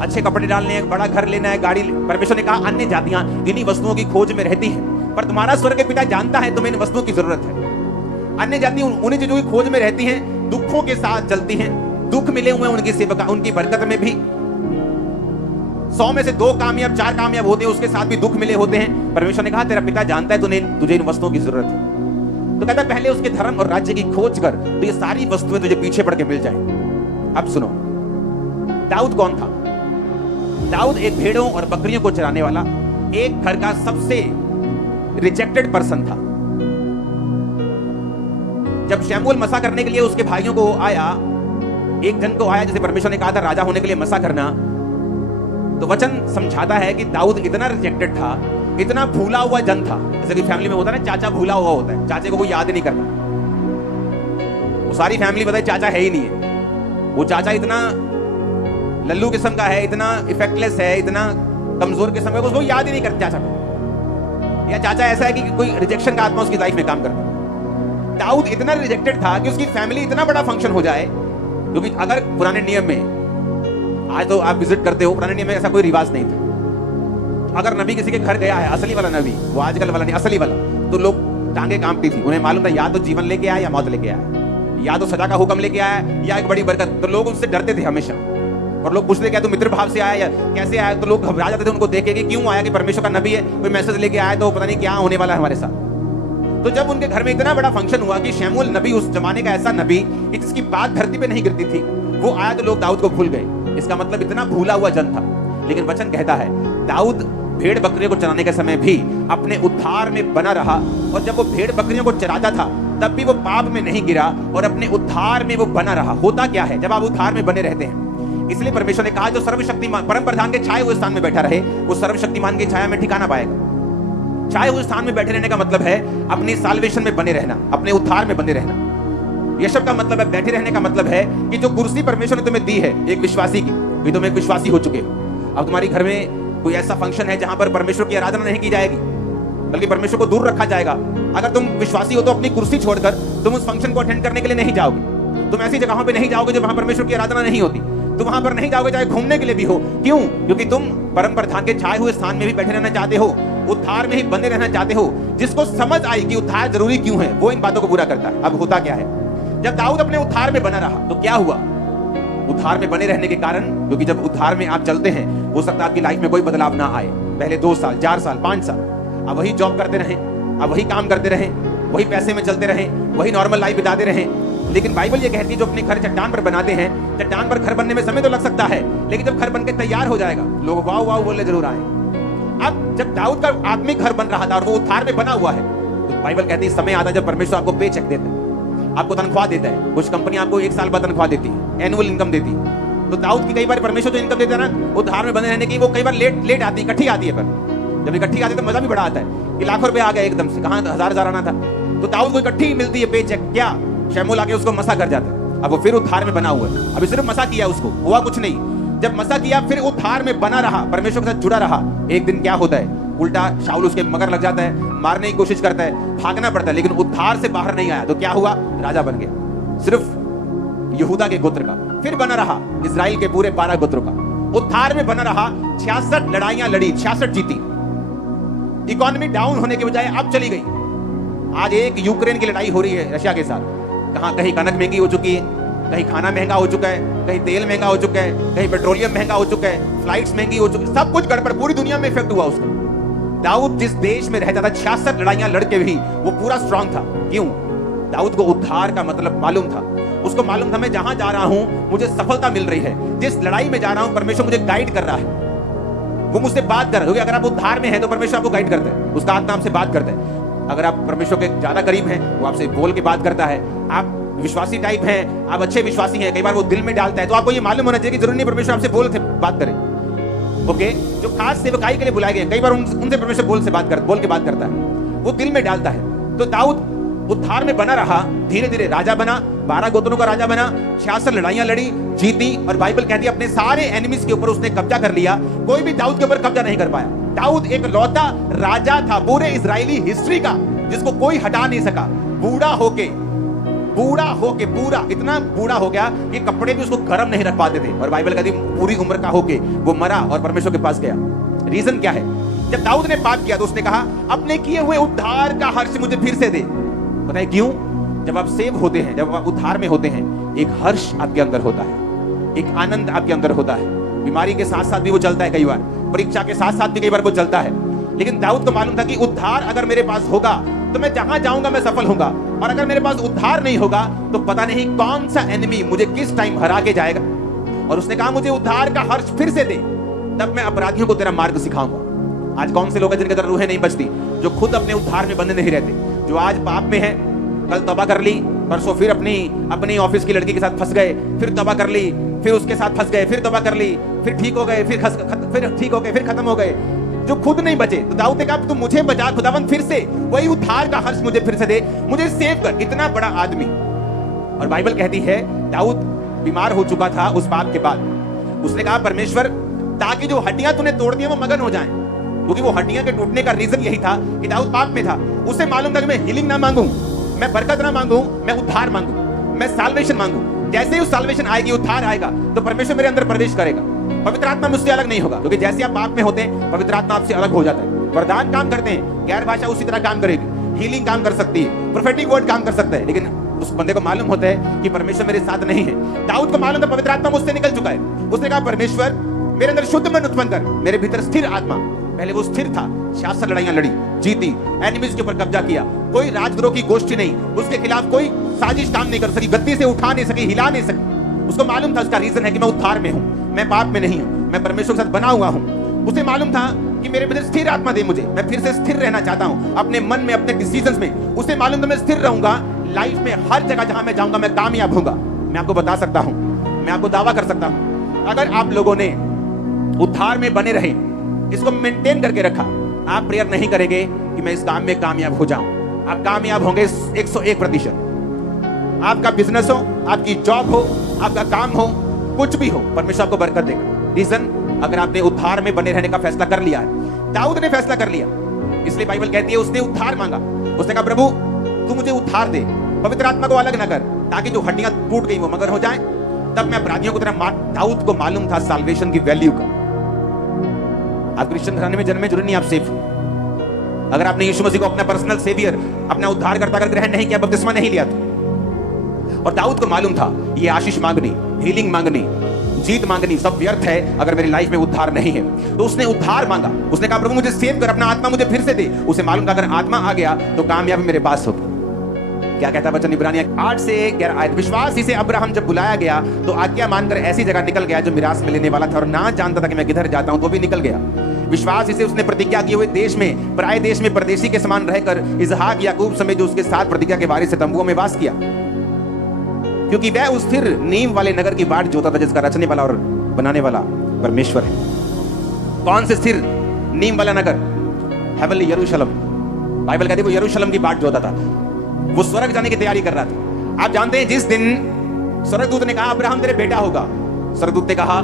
अच्छे कपड़े डालने हैं, बड़ा घर लेना है, गाड़ी। परमेश्वर ने कहा अन्य जातियां इन्हीं वस्तुओं की खोज में रहती हैं, पर तुम्हारा स्वर्ग के पिता जानता है तुम्हें इन वस्तुओं की जरूरत है। अन्य जातियां उन्हीं चीजों की खोज में रहती हैं, दुखों के साथ चलती हैं, दुख मिले हुए उनकी सेवा, उनकी बरकत में भी 100 में से 2 कामयाब, 4 कामयाब होते हैं, उसके साथ भी दुख मिले होते हैं। परमेश्वर ने कहा तेरा पिता जानता है तुझे इन वस्तुओं की जरूरत है, तो कहता है पहले उसके धर्म और राज्य की खोज कर, तो ये सारी वस्तुएं तुझे पीछे पड़ के मिल जाए। अब सुनो, दाऊद कौन था? दाऊद एक भेड़ों और बकरियों को चराने वाला एक घर का सबसे रिजेक्टेड पर्सन था। जब शमूएल मसा करने के लिए उसके भाइयों को आया, एक जन को आया, जैसे परमेश्वर ने कहा था राजा होने के लिए मसा करना, तो वचन समझाता है कि दाऊद इतना रिजेक्टेड था, इतना भूला हुआ जन था। जैसे कि फैमिली में होता है ना, चाचा भूला हुआ होता है, चाचे को कोई याद नहीं करता। वो सारी फैमिली बताए चाचा है ही नहीं है, वो चाचा इतना लल्लू किस्म का है, इतना इफेक्टलेस है, इतना कमजोर किस्म का, उसको याद ही नहीं करता चाचा को। या चाचा ऐसा है कि कोई रिजेक्शन का आत्मा उसकी लाइफ में काम करता। दाऊद इतना रिजेक्टेड था कि उसकी फैमिली इतना बड़ा फंक्शन हो जाए, क्योंकि अगर पुराने नियम में, आज तो आप विजिट करते हो, पुराने नियम में ऐसा कोई रिवाज नहीं था। अगर नबी किसी के घर गया है, असली वाला नबी, वो आजकल वाला नहीं, असली वाला, तो लोग टांगे कांपती थी। उन्हें मालूम था या तो जीवन लेके आया या मौत लेके आया, या तो सजा का हुक्म लेके आया या एक बड़ी बरकत। तो लोग उससे डरते थे हमेशा, और लोग पूछते क्या तू मित्र भाव से आया या कैसे आया, तो लोग घबरा जाते थे उनको देख के कि क्यों आया, कि परमेश्वर का नबी है, कोई मैसेज लेके आया तो पता नहीं क्या होने वाला है हमारे साथ। तो जब उनके घर में इतना बड़ा फंक्शन हुआ कि शमूएल नबी, उस जमाने का ऐसा नबी कि जिसकी बात धरती पे नहीं गिरती थी, वो आया तो लोग दाऊद को भूल गए। इसका मतलब इतना भूला हुआ जन था। लेकिन वचन कहता है दाऊद भेड़ बकरियों को चराने के समय भी अपने उद्धार में बना रहा, और जब वो भेड़ बकरियों को चराता था तब भी वो पाप में नहीं गिरा और अपने उद्धार में वो बना रहा। होता क्या है जब आप उद्धार में बने रहते हैं, इसलिए परमेश्वर ने कहा जो सर्वशक्तिमान परम प्रधान के छाए हुए स्थान में बैठा रहे, वो सर्वशक्तिमान की छाया में ठिकाना पाएगा। छाए हुए स्थान में बैठे रहने का मतलब है अपनी साल्वेशन में बने रहना, अपने उद्धार में बने रहना। यशब का मतलब है, बैठे रहने का मतलब है कि जो कुर्सी परमेश्वर ने तुम्हें दी है एक विश्वासी की, भी तुम एक विश्वासी हो चुके हो। अब तुम्हारी घर में कोई ऐसा फंक्शन है जहां पर परमेश्वर की आराधना नहीं की जाएगी, बल्कि परमेश्वर को दूर रखा जाएगा। अगर तुम विश्वासी हो तो अपनी कुर्सी छोड़कर तुम उस फंक्शन को अटेंड करने के लिए नहीं जाओगे। तुम ऐसी जगहों पे नहीं जाओगे जो वहां परमेश्वर की आराधना नहीं होती। तुम वहां पर नहीं जाओगे चाहे घूमने के लिए भी हो। क्यों? क्योंकि तुम परम प्रधान के छाए हुए स्थान में भी बैठे रहना चाहते हो, उद्धार में ही बने रहना चाहते हो। जिसको समझ आई कि उद्धार जरूरी क्यों है, वो इन बातों को पूरा करता है। अब होता क्या है, जब दाऊद अपने उद्धार में बना रहा तो क्या हुआ? उद्धार में बने रहने के कारण, क्योंकि जब उद्धार में आप चलते हैं, हो सकता है आपकी लाइफ में कोई बदलाव ना आए। पहले 2 साल, 4 साल, 5 साल अब वही जॉब करते रहें, अब वही काम करते रहें, वही पैसे में चलते रहें, वही नॉर्मल लाइफ बिताते रहें। लेकिन बाइबल ये कहती है जो अपने घर चट्टान पर बनाते हैं, चट्टान पर घर बनने में समय तो लग सकता है, लेकिन जब घर बनके तैयार हो जाएगा लोग वाव वाव बोलने जरूर आए। अब जब दाऊद का आत्मिक घर बन रहा था और वो उद्धार में बना हुआ है, तो बाइबल कहती है समय आता जब परमेश्वर आपको पे चेक देता है, आपको तनख्वाह देता है। कुछ कंपनी आपको 1 साल बाद तनख्वाह देती है, एनुअल इनकम देती है। तो दाऊद की कई बार परमेश्वर जो इनकम देता है ना उद्धार में बने रहने की, वो कई बार लेट आती है, इकट्ठी आती है। पर जब इकट्ठी आती है तो मजा भी बड़ा आता है कि लाखों रुपए आ गए एकदम से, कहां 1000 आना था। तो दाऊद को इकट्ठी मिलती है पे चेक। क्या? शमूएल आके उसको मसा कर जाता है। अब वो फिर उद्धार में बना हुआ है। अभी सिर्फ मसा किया, उसको हुआ कुछ नहीं। जब मसा किया फिर उद्धार में बना रहा, परमेश्वर के साथ जुड़ा रहा। एक दिन क्या होता है, उल्टा शाऊल उसके मगर लग जाता है, मारने की कोशिश करता है, भागना पड़ता है, लेकिन उद्धार से बाहर नहीं आया। तो क्या हुआ? राजा बन गया, सिर्फ यहूदा के गोत्र का। फिर बना रहा इस्राएल के पूरे 12 गोत्रों का। उद्धार में बना रहा, 66 लड़ाइयां लड़ी, 66 जीती। इकोनॉमी डाउन होने के बजाय अब चली गई। आज एक यूक्रेन की लड़ाई हो रही है रशिया के साथ। कहां कहीं कनक महंगी हो चुकी है, कहीं खाना महंगा हो चुका है, कहीं तेल महंगा हो चुका है, कहीं पेट्रोलियम महंगा हो चुका है, फ्लाइट्स महंगी हो चुकी है, सब कुछ गड़बड़, पूरी दुनिया में इफेक्ट हुआ उसका। दाऊद जिस देश में रहता था 66 लड़ाइयां लड़के भी वो पूरा स्ट्रांग था। क्यों? दाऊद को उद्धार का मतलब मालूम था। उसको मालूम था मैं जहां जा रहा हूं मुझे सफलता मिल रही है, जिस लड़ाई में जा रहा हूं परमेश्वर मुझे गाइड कर रहा है, वो मुझसे बात कर रहा है। क्योंकि अगर आप उद्धार में हैं तो परमेश्वर आपको गाइड करता है, उसका आत्मा आपसे बात करता है। अगर आप परमेश्वर के ज्यादा करीब हैं वो आपसे बोल के बात करता है। आप विश्वासी टाइप हैं, आप अच्छे विश्वासी हैं, कई बार वो दिल में डालता है, तो आपको ये मालूम होना चाहिए कि जरूरी नहीं परमेश्वर आपसे बोल से बात करे। ओके, जो खास सेवकाई के लिए बुलाए गए कई बार उनसे परमेश्वर बोल के बात करता है, वो दिल में डालता है। तो दाऊद उद्धार में बना रहा, धीरे धीरे राजा बना, 12 गोत्रों का राजा बना, 66 लड़ाइयां लड़ी, जीती, और बाइबल कहती है अपने सारे एनिमीज के ऊपर उसने कब्जा कर लिया। कोई भी दाऊद के ऊपर कब्जा नहीं कर पाया। दाऊद एक लौता राजा था पूरे इजरायली हिस्ट्री का जिसको कोई हटा नहीं सका। बूढ़ा होके पूरा इतना बूढ़ा हो गया कि कपड़े भी उसको गर्म नहीं रख पाते थे, और बाइबल कहती पूरी उम्र का होके वो मरा और परमेश्वर के पास गया। रीजन क्या है? जब दाऊद ने पाप किया तो उसने कहा अपने किए हुए उद्धार का हर्ष मुझे फिर से दे। पता है क्यों? जब आप सेव होते हैं, जब आप उद्धार में होते हैं, एक हर्ष आपके अंदर होता है, एक आनंद आपके अंदर होता है। बीमारी के साथ साथ भी वो चलता है, कई बार परीक्षा के साथ साथ भी कई बार वो चलता है। लेकिन दाऊद को मालूम था कि उद्धार अगर मेरे पास होगा तो मैं जहां जाऊंगा मैं सफल होगा, और अगर मेरे पास उद्धार नहीं होगा तो पता नहीं कौन सा एनिमी मुझे किस टाइम हरा के जाएगा। और उसने कहा मुझे उद्धार का हर्ष फिर से दे, तब मैं अपराधियों को तेरा मार्ग सिखाऊंगा। आज कौन से लोग हैं जिनके अंदर रूहें नहीं बचती, जो खुद अपने उद्धार में बंधे नहीं रहते, जो आज पाप में है, कल तौबा कर ली, परसों फिर अपनी ऑफिस की लड़की के साथ फंस गए, फिर तौबा कर ली, फिर उसके साथ फंस गए, फिर तौबा कर ली, फिर ठीक हो गए, फिर ठीक हो गए, फिर खत्म हो गए, जो खुद नहीं बचे। तो दाऊद ने कहा तू मुझे बचा खुदावंद, फिर से वही उद्धार का हर्ष मुझे फिर से दे, मुझे सेव कर। इतना बड़ा आदमी। और बाइबल कहती है दाऊद बीमार हो चुका था उस पाप के बाद। उसने कहा परमेश्वर ताकि जो हड्डियां तूने तोड़ दी वो मगन हो जाएं, क्योंकि वो हड्डियां के टूटने का रीजन यही था कि दाऊद पाप में था। उसे मालूम था कि मैं हीलिंग ना मांगू, मैं बरकत ना मांगू, मैं उद्धार मांगू, मैं साल्वेशन मांगू। जैसे ही उस साल्वेशन आएगी, उद्धार आएगा, तो परमेश्वर मेरे अंदर प्रवेश करेगा। पवित्र आत्मा मुझसे अलग नहीं होगा, क्योंकि जैसे आप पाप में होते हैं पवित्र आत्मा आपसे अलग हो जाता है। वरदान काम करते हैं, गैर भाषा उसी तरह काम करेगी, हीलिंग काम कर सकती है, प्रोफेटिक वर्ड काम कर सकता है, लेकिन उस बंदे को मालूम होता है कि परमेश्वर मेरे साथ नहीं है। दाऊद को मालूम था पवित्र आत्मा मुझसे निकल चुका है। उसने कहा परमेश्वर मेरे अंदर शुद्ध मन उत्पन्न कर, मेरे भीतर स्थिर आत्मा। पहले वो स्थिर था, 66 लड़ाइयां लड़ी, जीती, एनिमीज के ऊपर कब्जा किया, कोई राजद्रोह की गोष्ठी नहीं, उसके खिलाफ कोई साजिश काम नहीं कर सकी, गद्दी से उठा नहीं सकी, हिला नहीं सकी। उसको मालूम था उसका रीजन है कि मैं उद्धार में हूं, मैं पाप में नहीं हूं, मैं परमेश्वर के साथ बना हुआ हूं। उसे मालूम था कि मेरे भीतर स्थिर आत्मा दे मुझे, मैं फिर से स्थिर रहना चाहता हूं अपने मन में, अपने डिसीजंस में। उसे मालूम था मैं स्थिर रहूंगा लाइफ में, हर जगह जहां मैं जाऊंगा मैं कामयाब होऊंगा। मैं आपको बता सकता हूं, मैं आपको दावा कर सकता हूं, अगर आप लोगों ने उद्धार में बने रहे, इसको मेंटेन करके रखा, आप प्रेयर नहीं करेंगे कि मैं इस काम में कामयाब हो जाऊं, आप कामयाब होंगे 101%। आपका बिजनेस हो, आपकी जॉब हो, आपका काम हो, कुछ भी हो, परमेश्वर आपको बरकत देगा। रीजन, अगर आपने उद्धार में बने रहने का फैसला कर लिया है। दाऊद ने फैसला कर लिया, इसलिए बाइबल कहती है उसने उद्धार मांगा। उसने कहा प्रभु तू मुझे उद्धार दे, पवित्र आत्मा को अलग ना कर, ताकि जो हड्डियां टूट गई वो मगर हो जाए, तब मैं अपराधियों को तेरा मार। दाऊद को मालूम था साल्वेशन की वैल्यू का। आप क्रिश्चियन घराने में जन्मे, जरूरी नहीं आप सेफ। अगर आपने यीशु मसीह को अपना पर्सनल सेवियर, अपना उद्धारकर्ता का ग्रहण नहीं किया, बपतिस्मा नहीं लिया तो। और दाऊद को मालूम था ये आशीष मांगनी, हीलिंग मांगनी, जीत मांगनी सब व्यर्थ है अगर मेरी लाइफ में उद्धार नहीं है। तो उसने उद्धार मांगा, उसने कहा प्रभु मुझे सेव कर, अपना आत्मा मुझे फिर से दे। उसे मालूम था अगर आत्मा आ गया तो कामयाबी मेरे पास होगी। क्या कहता है वचन इब्रानियों 8 से 11 आयत, विश्वास ही से अब्राहम जब बुलाया गया तो आज्ञा मानकर ऐसी जगह निकल गया जो मिरास में लेने वाला था, और ना जानता था कि मैं किधर जाता हूं, तो भी निकल गया। विश्वास ही से उसने प्रतिज्ञा किए हुए देश में, पराये देश में परदेशी के समान रहकर इसहाक याकूब समेत जो उसके साथ प्रतिज्ञा के वारिस से तंबुओं में वास किया, क्योंकि वह उस स्थिर नींव वाले नगर की बाट जोता था जिसका रचने वाला और बनाने वाला परमेश्वर है। कौन से स्थिर नींव वाला नगर? हेवनली यरूशलेम। बाइबल कहती है वो यरूशलेम की बाट जोता था, वो स्वर्ग जाने की तैयारी कर रहा था। आप जानते हैं जिस दिन स्वर्गदूत ने कहा अब्राहम तेरे बेटा होगा, स्वर्गदूत ने कहा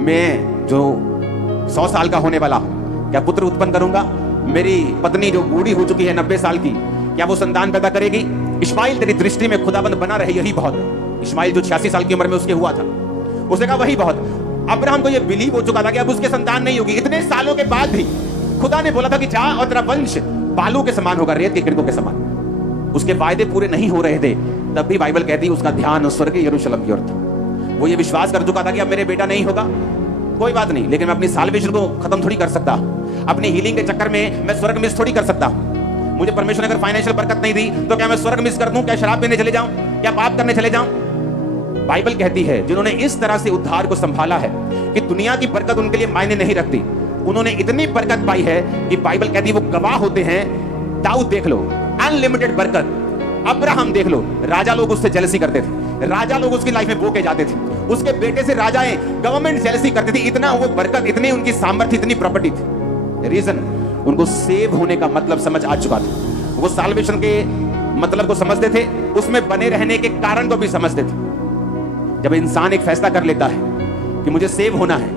मैं जो 100 साल का होने वाला हूं क्या पुत्र उत्पन्न करूंगा? मेरी पत्नी जो बूढ़ी हो चुकी है 90 साल की, क्या वो संतान पैदा करेगी? इस्माइल तेरी दृष्टि में खुदाबंद बना रहे यही बहुत है। इस्माइल जो 86 साल की उम्र में उसके हुआ था, उसने कहा वही बहुत। अब्राहम को यह बिलीव हो चुका था कि अब उसके संतान नहीं होगी। इतने सालों के बाद भी खुदा ने बोला था कि जा और तेरा वंश बालू के समान होगा, रेत के किरणों के समान। उसके वायदे पूरे नहीं हो रहे थे, तब भी बाइबल कहती है उसका ध्यान स्वर्ग यरूशलेम की ओर था। वो ये विश्वास कर चुका था कि अब मेरे बेटा नहीं होगा, कोई बात नहीं, लेकिन मैं अपनी साल्वेशन को खत्म थोड़ी कर सकता, अपनी हीलिंग के चक्कर में मैं स्वर्ग मिस थोड़ी कर सकता। मुझे परमेश्वर ने अगर फाइनेंशियल बरकत नहीं दी तो क्या मैं स्वर्ग मिस कर दूं? क्या शराब पीने चले जाऊं? क्या पाप करने चले जाऊं? बाइबल कहती है जिन्होंने इस तरह से उद्धार को संभाला है कि दुनिया की बरकत उनके लिए मायने नहीं रखती, उन्होंने इतनी बरकत पाई है कि बाइबल कहती है वो गवाह होते हैं। दाऊद देख लो, अनलिमिटेड बरकत। अब्राहम देख लो, राजा लोग उससे जेलसी करते थे, राजा लोग उसकी लाइफ में बोके जाते थे, उसके बेटे से राजाएं गवर्नमेंट जेलसी करती थी। इतना वो बरकत, इतनी उनकी सामर्थ्य, इतनी प्रॉपर्टी थी। रीजन, उनको सेव होने का मतलब समझ आ चुका था। वो साल्वेशन के मतलब को समझते थे, उसमें बने रहने के कारण को भी समझते थे। जब इंसान एक फैसला कर लेता है कि मुझे सेव होना है,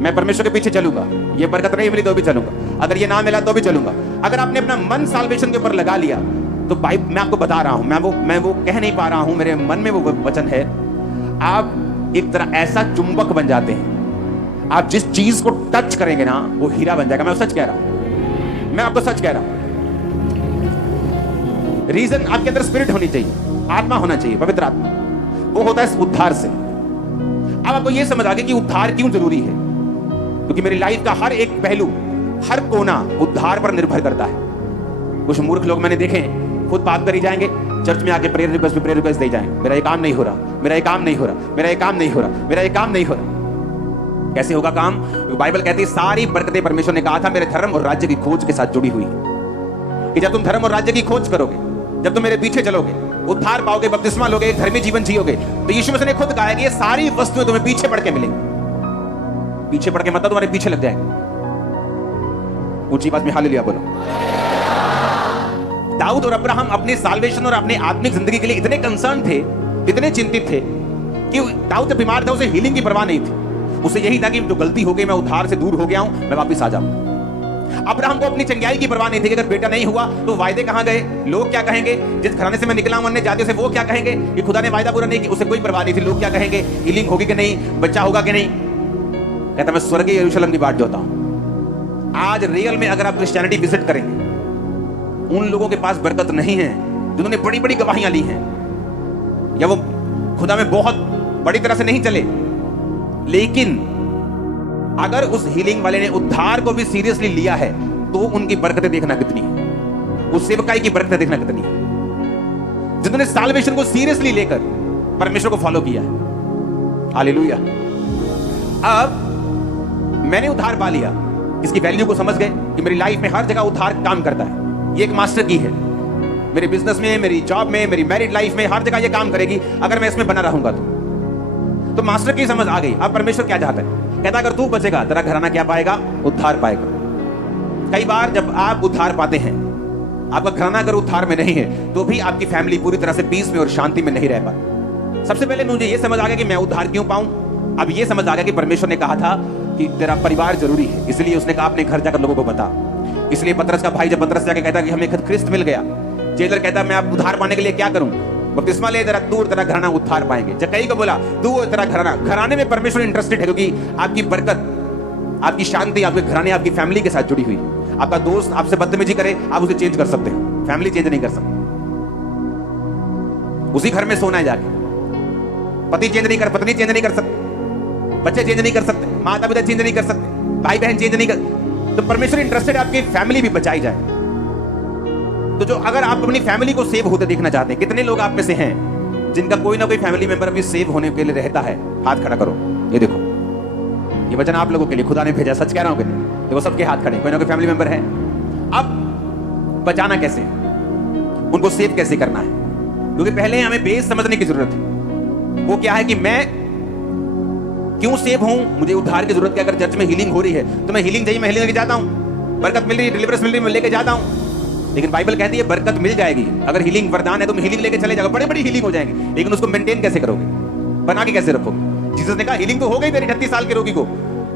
मैं परमेश्वर के पीछे चलूंगा, ये बरकत नहीं मिली तो भी चलूंगा, अगर ये ना मिला तो भी चलूंगा। अगर आपने अपना मन साल्वेशन के ऊपर लगा लिया तो मैं आपको बता रहा हूं, मैं वो कह नहीं पा रहा हूं, मेरे मन में वो वचन है, आप एक तरह ऐसा चुंबक बन जाते हैं। आप जिस चीज को टच करेंगे ना वो हीरा बन जाएगा। मैं सच कह रहा हूं, मैं आपको सच कह रहा हूं। रीजन, आपके अंदर स्पिरिट होनी चाहिए, आत्मा होना चाहिए, पवित्र आत्मा। वो होता है उद्धार से। अब आपको यह समझ आ गया कि उद्धार क्यों जरूरी है, क्योंकि मेरी लाइफ का हर एक पहलू, हर कोना उद्धार पर निर्भर करता है। कुछ मूर्ख लोग मैंने देखे खुद पाप करी जाएंगे, चर्च में आके प्रेयर रिक्वेस्ट दे जाएंगे, मेरा ये काम नहीं हो रहा, मेरा ये काम नहीं हो रहा, मेरा ये काम नहीं हो रहा, मेरा ये काम नहीं हो रहा। कैसे होगा काम? बाइबल कहती है सारी बरकतें परमेश्वर ने कहा था मेरे धर्म और राज्य की खोज के साथ जुड़ी हुई है। कि जब तुम धर्म और राज्य की खोज करोगे, जब तुम मेरे पीछे चलोगे, उद्धार पाओगे, बपतिस्मा लोगे, एक धर्मी जीवन जियोगे, तो यीशु मसीह ने खुद कहा है कि ये सारी वस्तुएं तुम्हें पीछे पड़ के मिलेंगी। पीछे पड़ के मतलब तुम्हारे पीछे लग जाएंगे। ऊंची बात में हालेलुया बोलो। दाऊद और अब्राहम अपने साल्वेशन और अपने आत्मिक जिंदगी के लिए इतने कंसर्न थे, इतने चिंतित थे कि दाऊद जब बीमार था उसे हीलिंग की परवाह नहीं थी। उसे यही था कि जो गलती हो गई, मैं उद्धार से दूर हो गया हूं, मैं वापस आ जाऊं। अब्राहम को अपनी चंगाई की परवाह नहीं थी कि अगर बेटा नहीं हुआ तो वायदे कहां गए, लोग क्या कहेंगे, जिस घराने से मैं निकला हूं अन्य जातियों से, वो क्या कहेंगे कि खुदा ने वायदा पूरा नहीं किया। उसे कोई परवाह नहीं थी, लोग क्या कहेंगे, हीलिंग होगी कि नहीं, बच्चा होगा कि नहीं। कहता मैं स्वर्गीय यरूशलेम की बाट जोता हूं। आज रियल में अगर आप क्रिश्चियनिटी विजिट करेंगे, उन लोगों के पास बरकत नहीं है जिन्होंने बड़ी बड़ी गवाहियां ली हैं, या वो खुदा में बहुत बड़ी तरह से नहीं चले, लेकिन अगर उस हीलिंग वाले ने उद्धार को भी सीरियसली लिया है तो उनकी बरकतें देखना कितनी है, उस सेवकाई की बरकतें देखना कितनी है, जिन्होंने साल्वेशन को सीरियसली लेकर परमेश्वर को फॉलो किया है। हालेलुया। अब मैंने उद्धार पा लिया, इसकी वैल्यू को समझ गए कि मेरी लाइफ में हर जगह उद्धार काम करता है। ये एक मास्टर की है, मेरे बिजनेस में, मेरी जॉब में, मेरी मैरिड लाइफ में, हर जगह ये काम करेगी अगर मैं इसमें बना रहूंगा तो मास्टर की समझ आ गई। अब परमेश्वर क्या चाहता है? कहता अगर तू बचेगा तेरा घराना क्या पाएगा? उद्धार पाएगा। कई बार जब आप उद्धार पाते हैं, आपका घराना अगर उद्धार में नहीं है तो भी आपकी फैमिली पूरी तरह से पीस में और शांति में नहीं रह पाती। सबसे पहले मुझे यह समझ आ गया कि मैं उद्धार क्यों पाऊं। अब यह समझ आ गया कि परमेश्वर ने कहा था कि तेरा परिवार जरूरी है, इसलिए उसने कहा अपने घर जाकर लोगों को बता। इसलिए पतरस का भाई जब पतरस जाके कहता कि हमें ख्रिस्त मिल गया, जेलर कहता मैं आप उद्धार पाने के लिए क्या करूं? बपतिस्मा ले, तेरा दूर तेरा घराना उद्धार पाएंगे। जक्कई को बोला तू तेरा घराने में परमेश्वर इंटरेस्टेड है, क्योंकि आपकी बरकत, आपकी शांति आपके घराने, आपकी फैमिली के साथ जुड़ी हुई। आपका दोस्त आपसे बदतमीजी करे, आप उसे चेंज कर सकते हैं, फैमिली चेंज नहीं कर सकते। उसी घर में सोना है जाके, पति चेंज नहीं कर, पत्नी चेंज नहीं कर सकते, बच्चे चेंज नहीं कर सकते, माता पिता चेंज नहीं कर सकते, भाई बहन चेंज नहीं कर। तो परमेश्वर इंटरेस्टेड है आपकी फैमिली भी बचाई जाए। तो जो अगर आप अपनी फैमिली को सेव होते देखना चाहते हैं, कितने लोग आप में से हैं जिनका कोई ना कोई फैमिली मेंबर अभी सेव होने के लिए रहता है? हाथ खड़ा करो। ये देखो, ये वचन आप लोगों के लिए खुदा ने भेजा, सच कह रहा हूं कि नहीं? देखो सबके हाथ खड़े, कोई ना कोई फैमिली मेंबर है। अब बचाना कैसे, उनको सेव कैसे करना है? क्योंकि पहले हमें बेस समझने की जरूरत है। वो क्या है कि मैं क्यों सेव हूं, मुझे उद्धार की जरूरत है। अगर चर्च में हीलिंग हो रही है तो मैं हीलिंग चाहिए, मैं हीलिंग लेके जाता हूं, बरकत मिल रही है, डिलीवरेंस मिल रही है, मैं लेके जाता हूं। लेकिन बाइबल कहती है बरकत मिल जाएगी, अगर हीलिंग वरदान है तो हीलिंग लेके चले जाओगे, बड़ी बड़ी हीलिंग हो जाएंगे, लेकिन उसको मेंटेन कैसे करोगे, बना के कैसे रखोगे? जीसस ने कहा हीलिंग तो हो गई तेरी 38 साल के रोगी को,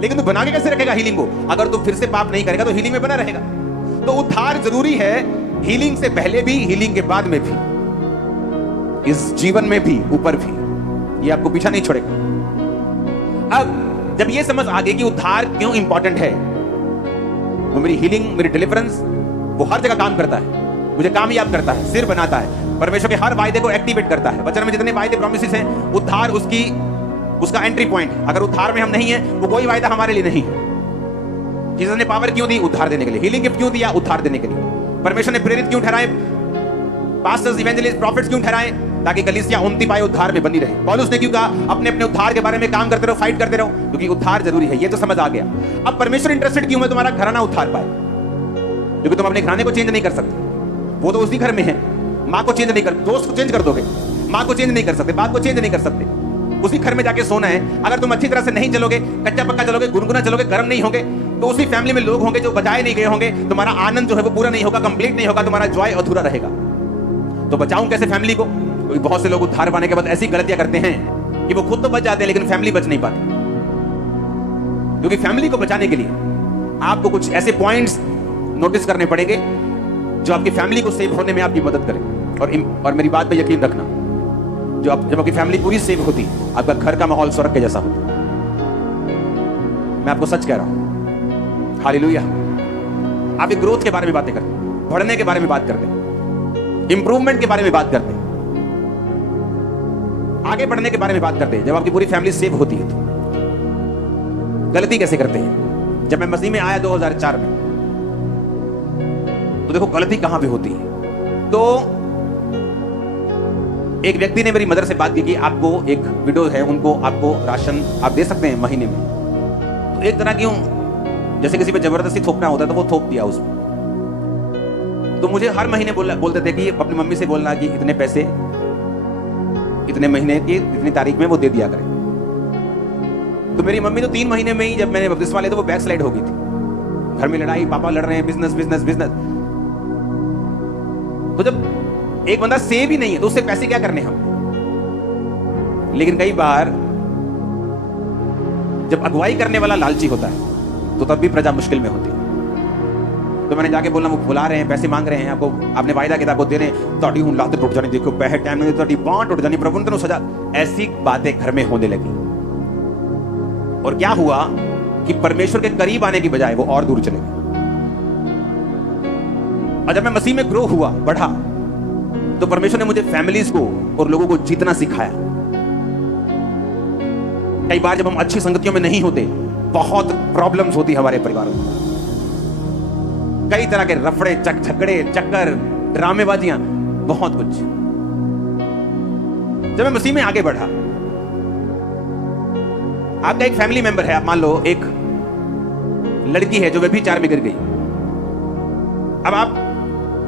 लेकिन तू बना के कैसे रखेगा हीलिंग को? अगर तू फिर से पाप नहीं करेगा तो हीलिंग में बना रहेगा। तो उद्धार जरूरी है, हीलिंग से पहले भी, हीलिंग के बाद में भी, इस जीवन में भी, ऊपर भी, ये आपको पीछा नहीं छोड़ेगा। अब जब ये समझ आ गई कि उद्धार क्यों इंपॉर्टेंट है, वो मेरी हीलिंग, मेरी डिलीवरेंस, वो हर जगह काम करता है, मुझे कामयाब करता है, सिर बनाता है, परमेश्वर के हर वायदे को एक्टिवेट करता है। वचन में जितने वायदे प्रोमिसेस हैं, उद्धार उसका एंट्री पॉइंट। अगर उद्धार में हम नहीं है, वो कोई वायदा हमारे लिए नहीं है। जीसस ने पावर क्यों दी? उद्धार देने के लिए। हीलिंग गिफ्ट क्यों दिया? उद्धार देने के लिए। परमेश्वर ने प्रेरित क्यों ठहराए, पास्टर्स, इवेंजलिस्ट, प्रॉफिट्स क्यों ठहराए? ताकि कलीसिया उन्नति पाए, उद्धार में बनी रहे। पौलुस ने क्यों कहा अपने अपने उद्धार के बारे में काम करते रहो, फाइट करते रहो, क्योंकि उद्धार जरूरी है। ये तो समझ आ गया। अब परमेश्वर इंटरेस्टेड क्यों है तुम्हारा घराना उद्धार पाए? क्योंकि तुम अपने घराने को चेंज नहीं कर सकते, वो तो उसी घर में है। माँ को चेंज नहीं कर, दोस्त को चेंज कर दोगे, माँ को चेंज नहीं कर सकते, बाप को चेंज नहीं कर सकते। उसी घर में जाके सोना है। अगर तुम अच्छी तरह से नहीं चलोगे, कच्चा पक्का चलोगे, गुनगुना चलोगे, गर्म नहीं होगे, तो उसी फैमिली में लोग होंगे जो बचाए नहीं गए होंगे। तुम्हारा आनंद जो है वो पूरा नहीं होगा, कंप्लीट नहीं होगा, तुम्हारा जॉय अधूरा रहेगा। तो बचाऊं कैसे फैमिली को? क्योंकि बहुत से लोग उद्धार पाने के बाद ऐसी गलतियां करते हैं कि वो खुद तो बच जाते हैं लेकिन फैमिली बच नहीं पाती। क्योंकि फैमिली को बचाने के लिए आपको कुछ ऐसे पॉइंट्स नोटिस करने पड़ेंगे जो आपकी फैमिली को सेव होने में आपकी मदद करें। और मेरी बात पे यकीन रखना, जब आपकी फैमिली पूरी सेव होती है, आपका घर का माहौल स्वर्ग के जैसा होता है। मैं आपको सच कह रहा हूं। हालेलुया। आप एक ग्रोथ के बारे में बातें करते हैं, बढ़ने के बारे में बात करते हैं, इंप्रूवमेंट के बारे में बात करते हैं, आगे बढ़ने के बारे में बात करते हैं। जब आपकी पूरी फैमिली सेव होती है तो गलती कैसे करते हैं? जब मैं मसीह में आया 2004 में, तो देखो गलती कहां पे होती है। तो एक व्यक्ति ने मेरी मदर से बात की कि आपको एक विडो है, उनको आपको राशन आप दे सकते हैं महीने में। तो एक तरह की जैसे किसी पे जबरदस्ती थोपना होता है तो वो थोप दिया उसमें। तो मुझे हर महीने बोलते थे कि अपनी मम्मी से बोलना कि इतने पैसे इतने महीने की इतनी तारीख में वो दे दिया करें। तो मेरी मम्मी तो 3 महीने में ही, जब मैंने बपतिस्मा लिया तो वो बैक स्लाइड हो गई थी। घर में लड़ाई, पापा लड़ रहे हैं, बिजनेस बिजनेस बिजनेस। तो जब एक बंदा सेव ही नहीं है तो उससे पैसे क्या करने हम? लेकिन कई बार जब अगुवाई करने वाला लालची होता है तो तब भी प्रजा मुश्किल में होती है। तो मैंने जाके बोलना, वो बुला रहे हैं, पैसे मांग रहे हैं, आपको आपने वायदा किया आपको दे रहे हैं, तो हूं लाते टूट जानी, देखो पैसे टाइम नहीं तो बांट टूट जानी, प्रभु ने सजा। ऐसी बातें घर में होने लगी। और क्या हुआ कि परमेश्वर के करीब आने की बजाय वो और दूर चले गए। और जब मैं मसीह में ग्रो हुआ, बढ़ा, तो परमेश्वर ने मुझे फैमिलीज को और लोगों को जीतना सिखाया। कई बार जब हम अच्छी संगतियों में नहीं होते, बहुत प्रॉब्लम्स होती हमारे परिवारों में। कई तरह के रफड़े, झगड़े, चक्कर, ड्रामेबाजियां, बहुत कुछ। जब मैं मसीह में आगे बढ़ा, आपका एक फैमिली मेंबर है, आप मान लो एक लड़की है जो व्यभिचार में गिर गई।